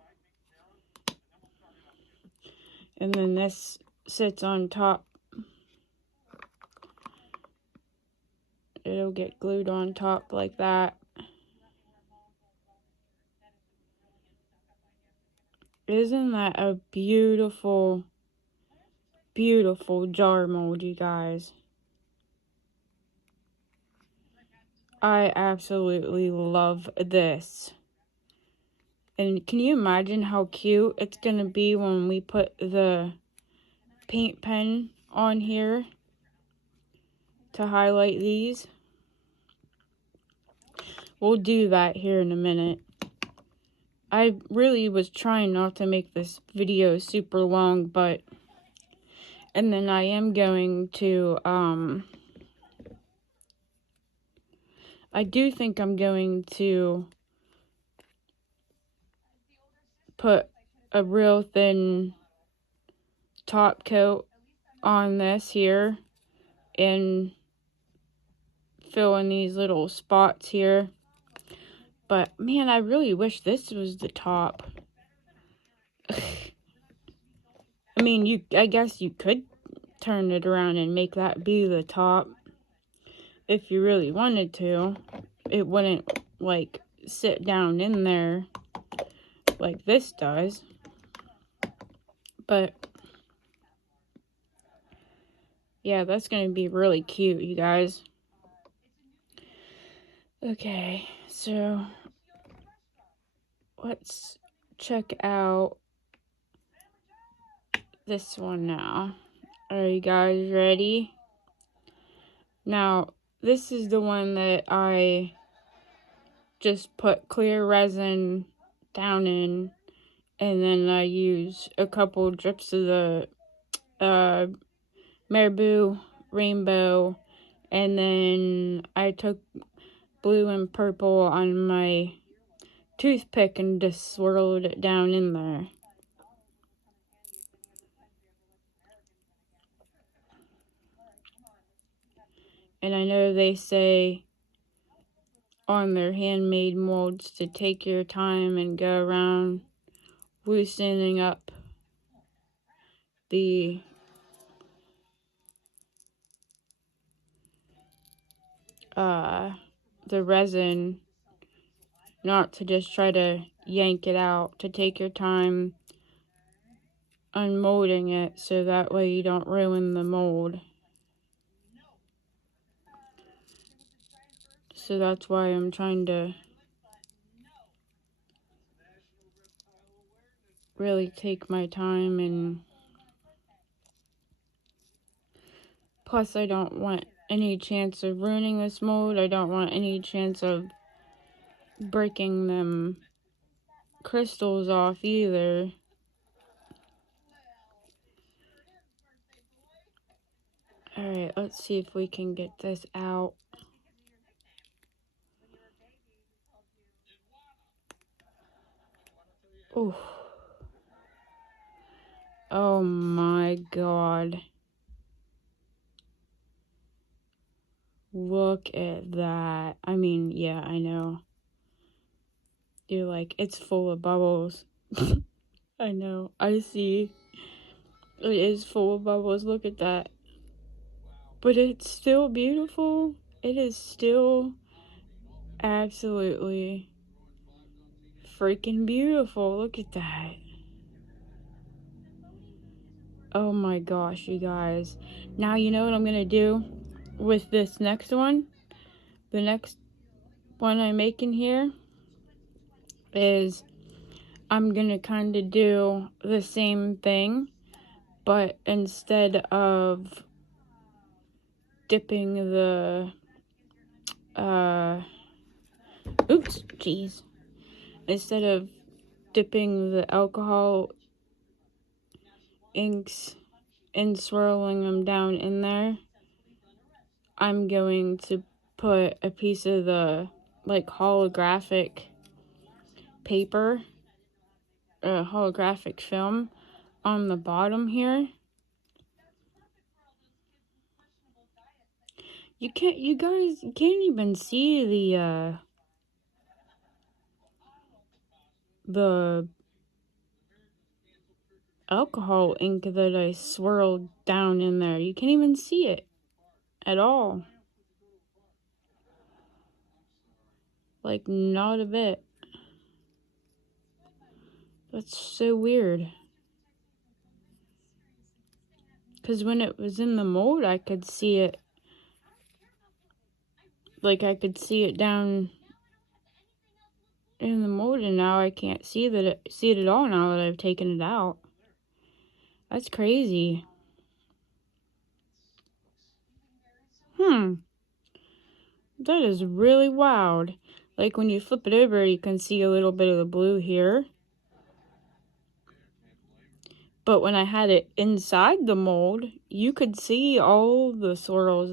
And then this sits on top. It'll get glued on top like that. Isn't that a beautiful, beautiful jar mold, you guys? I absolutely love this. And can you imagine how cute it's going to be when we put the paint pen on here to highlight these? We'll do that here in a minute. I really was trying not to make this video super long, but And then I am going to, I do think I'm going to put a real thin top coat on this here and fill in these little spots here. But man, I really wish this was the top. I mean, I guess you could turn it around and make that be the top if you really wanted to. It wouldn't like sit down in there like this does. But yeah, that's gonna be really cute, you guys. Okay, so let's check out this one now. Are you guys ready? Now, this is the one that I just put clear resin down in, and then I use a couple drips of the Marabou Rainbow, and then I took blue and purple on my toothpick and just swirled it down in there. And I know they say on their handmade molds to take your time and go around loosening up the resin, not to just try to yank it out, to take your time unmolding it so that way you don't ruin the mold. So that's why I'm trying to really take my time, and plus I don't want any chance of ruining this mold. I don't want any chance of breaking them crystals off either. Alright, let's see if we can get this out. Ooh. Oh my god. Look at that. I mean, yeah, I know. You're like, it's full of bubbles. I know. I see. It is full of bubbles. Look at that. But it's still beautiful. It is still absolutely freaking beautiful. Look at that. Oh my gosh, you guys. Now you know what I'm going to do with this next one. The next one I'm making here is I'm going to kind of do the same thing, but instead of dipping the instead of dipping the alcohol inks and swirling them down in there, I'm going to put a piece of the like holographic paper, holographic film on the bottom here. You guys can't even see the alcohol ink that I swirled down in there. You can't even see it at all. Like, not a bit. That's so weird. Because when it was in the mold, I could see it. Like, I could see it down in the mold, and now I can't see it at all now that I've taken it out. That's crazy. That is really wild. Like, when you flip it over, you can see a little bit of the blue here. But when I had it inside the mold, you could see all the swirls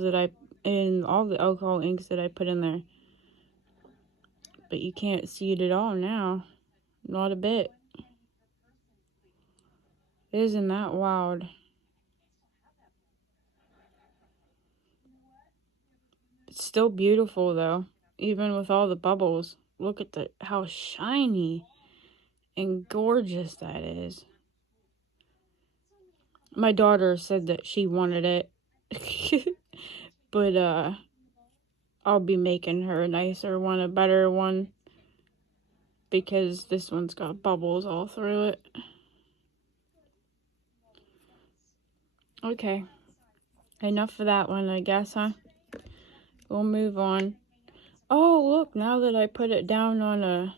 and all the alcohol inks that I put in there. But you can't see it at all now. Not a bit. Isn't that wild? It's still beautiful though, even with all the bubbles. Look at how shiny and gorgeous that is. My daughter said that she wanted it. But I'll be making her a nicer one, a better one, because this one's got bubbles all through it. Okay. Enough of that one, I guess, huh? We'll move on. Oh, look, now that I put it down on a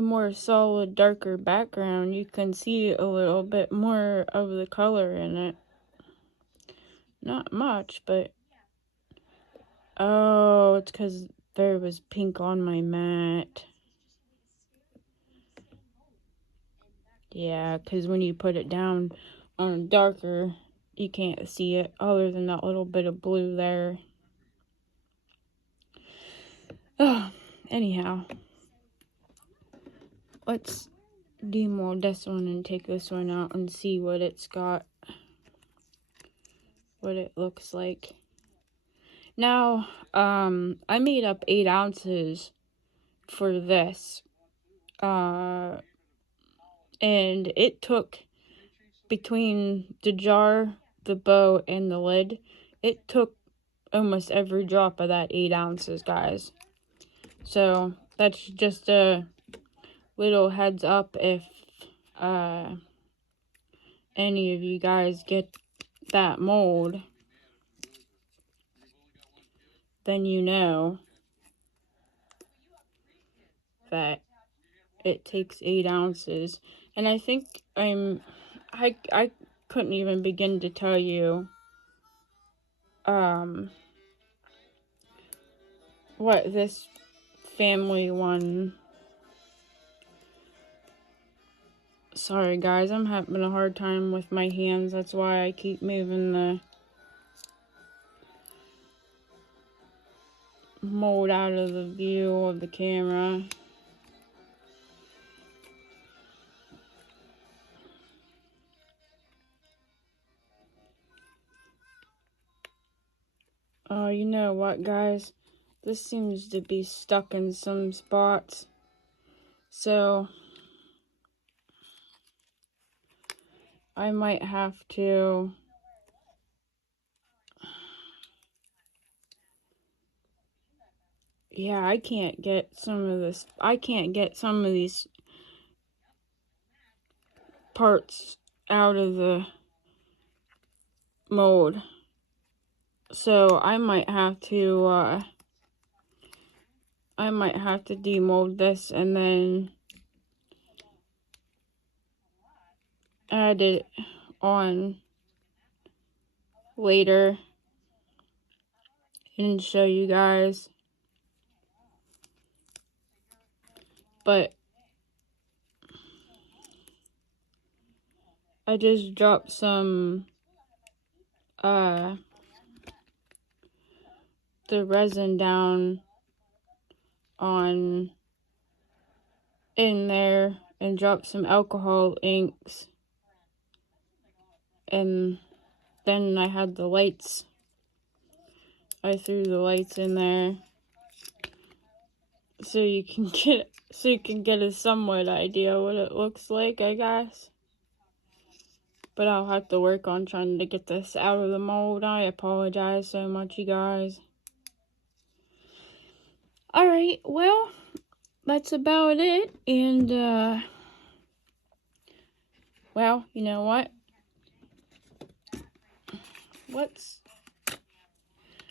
more solid, darker background, you can see a little bit more of the color in it. Not much, but... Oh, it's because there was pink on my mat. Yeah, because when you put it down on darker, you can't see it other than that little bit of blue there. Oh, anyhow, let's demold this one and take this one out and see what it's got, what it looks like. Now, I made up 8 ounces for this, and it took, between the jar, the bow, and the lid, it took almost every drop of that 8 ounces, guys. So that's just a little heads up if any of you guys get that mold, then you know that it takes 8 ounces. And I think I couldn't even begin to tell you what this family one... Sorry guys, I'm having a hard time with my hands. That's why I keep moving the mold out of the view of the camera. Oh, you know what, guys? This seems to be stuck in some spots. So I might have to... Yeah, I can't get some of this. I can't get some of these parts out of the mold. So I might have to demold this and then add it on later and show you guys. But I just dropped some the resin down on in there and dropped some alcohol inks, and then I had the lights. I threw the lights in there so you can get a somewhat idea what it looks like, I guess. But I'll have to work on trying to get this out of the mold. I apologize so much, you guys. Alright, well, that's about it. And, well, you know what?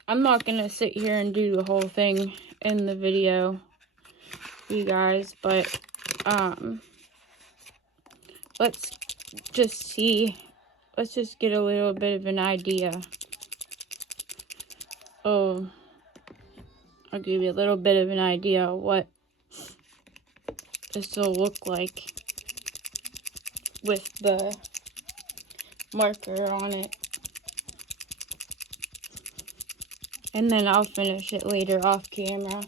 I'm not gonna sit here and do the whole thing in the video, you guys, but, let's just get a little bit of an idea. I'll give you a little bit of an idea of what this will look like with the marker on it. And then I'll finish it later off camera.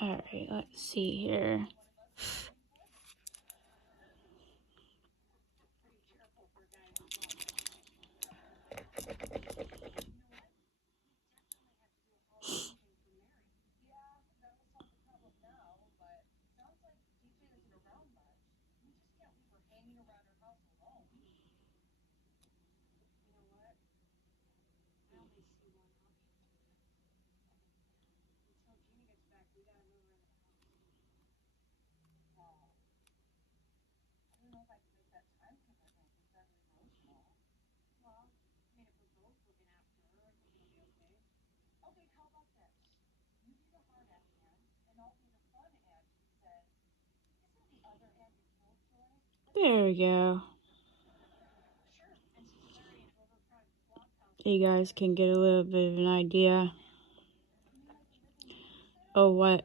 Alright, let's see here. There we go. You guys can get a little bit of an idea of what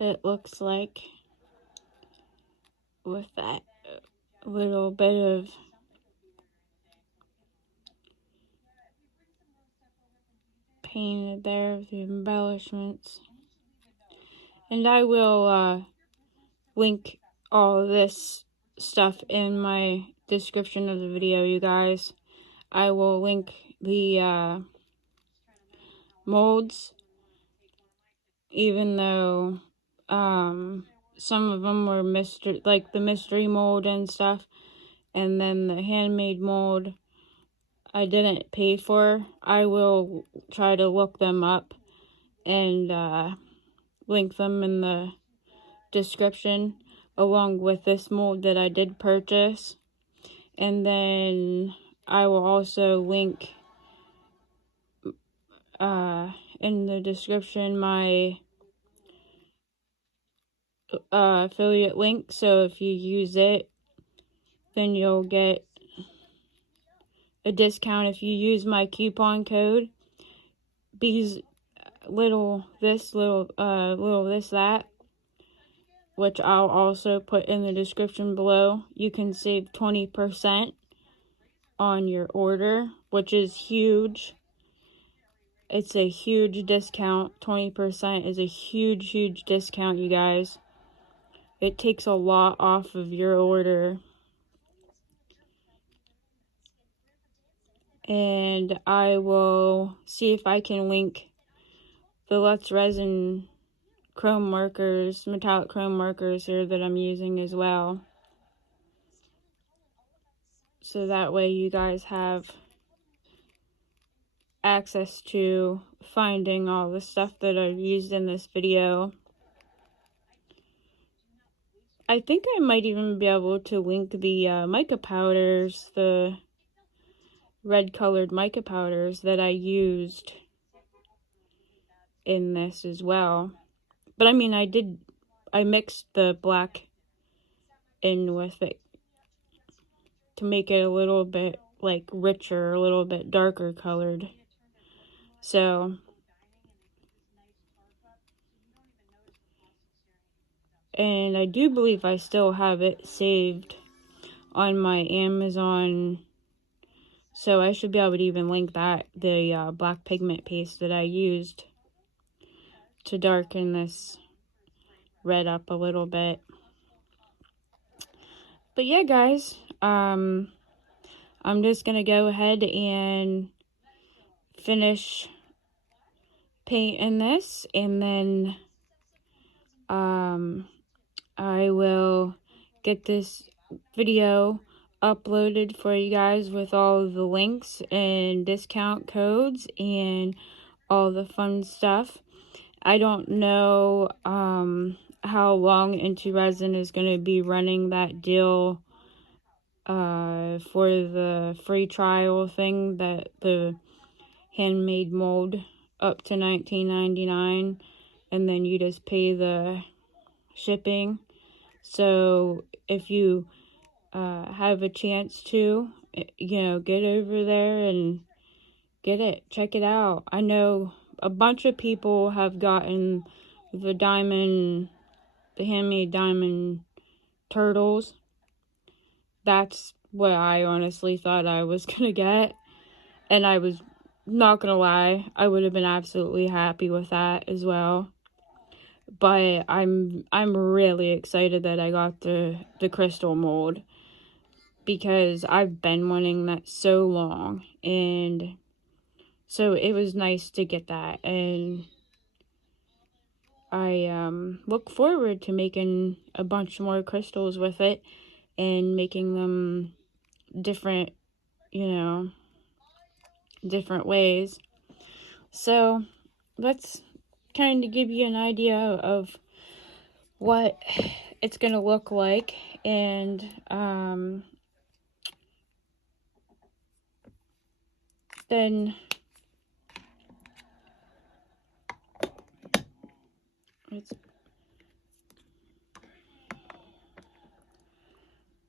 it looks like with that little bit of painted there with the embellishments. And I will link all of this stuff in my description of the video, you guys. I will link the molds, even though some of them were like the mystery mold and stuff, and then the handmade mold I didn't pay for. I will try to look them up and link them in the description along with this mold that I did purchase. And then I will also link in the description my affiliate link, so if you use it, then you'll get a discount if you use my coupon code little this that, which I'll also put in the description below. You can save 20% on your order, which is huge. It's a huge discount. 20% is a huge discount, you guys. It takes a lot off of your order. And I will see if I can link the Let's Resin chrome markers, metallic chrome markers here that I'm using as well. So that way you guys have access to finding all the stuff that I've used in this video. I think I might even be able to link the mica powders, the red colored mica powders that I used in this as well. But I mean, I mixed the black in with it to make it a little bit like richer, a little bit darker colored. So, and I do believe I still have it saved on my Amazon, so I should be able to even link that, the black pigment paste that I used to darken this red up a little bit. But yeah, guys, I'm just gonna go ahead and finish painting this, and then I will get this video uploaded for you guys with all of the links and discount codes and all the fun stuff. I don't know how long Intoresin is going to be running that deal for the free trial thing, that the handmade mold up to $19.99, and then you just pay the shipping. So if you have a chance to, get over there and get it. Check it out. I know a bunch of people have gotten the handmade diamond turtles. That's what I honestly thought I was gonna get. And I was not gonna lie, I would have been absolutely happy with that as well. But I'm really excited that I got the crystal mold, because I've been wanting that so long, and so it was nice to get that. And I look forward to making a bunch more crystals with it and making them different, different ways. So let's kind of give you an idea of what it's going to look like. And then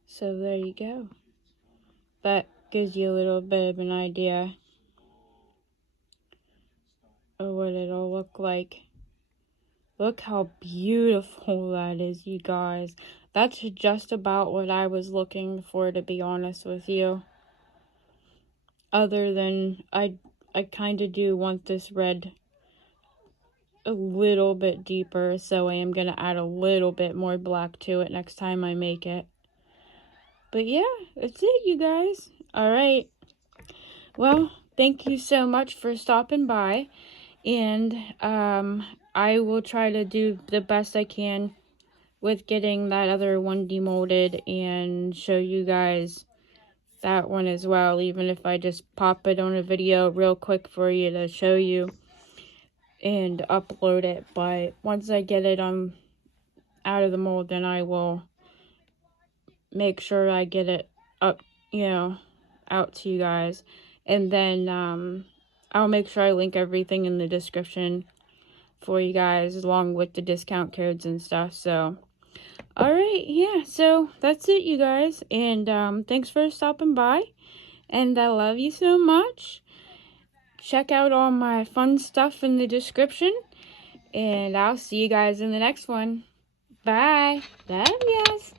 so there you go. That gives you a little bit of an idea of what it'll look like. Look how beautiful that is, you guys. That's just about what I was looking for, to be honest with you. Other than I kind of do want this red a little bit deeper, so I am going to add a little bit more black to it next time I make it. But yeah, that's it, you guys. Alright. Well, thank you so much for stopping by. And I will try to do the best I can with getting that other one demolded and show you guys that one as well, even if I just pop it on a video real quick for you to show you and upload it. But once I get it out of the mold, then I will make sure I get it up, out to you guys. And then I'll make sure I link everything in the description for you guys, along with the discount codes and stuff. So alright, yeah, so that's it, you guys. And thanks for stopping by, and I love you so much. Check out all my fun stuff in the description, and I'll see you guys in the next one. Bye. Love you guys.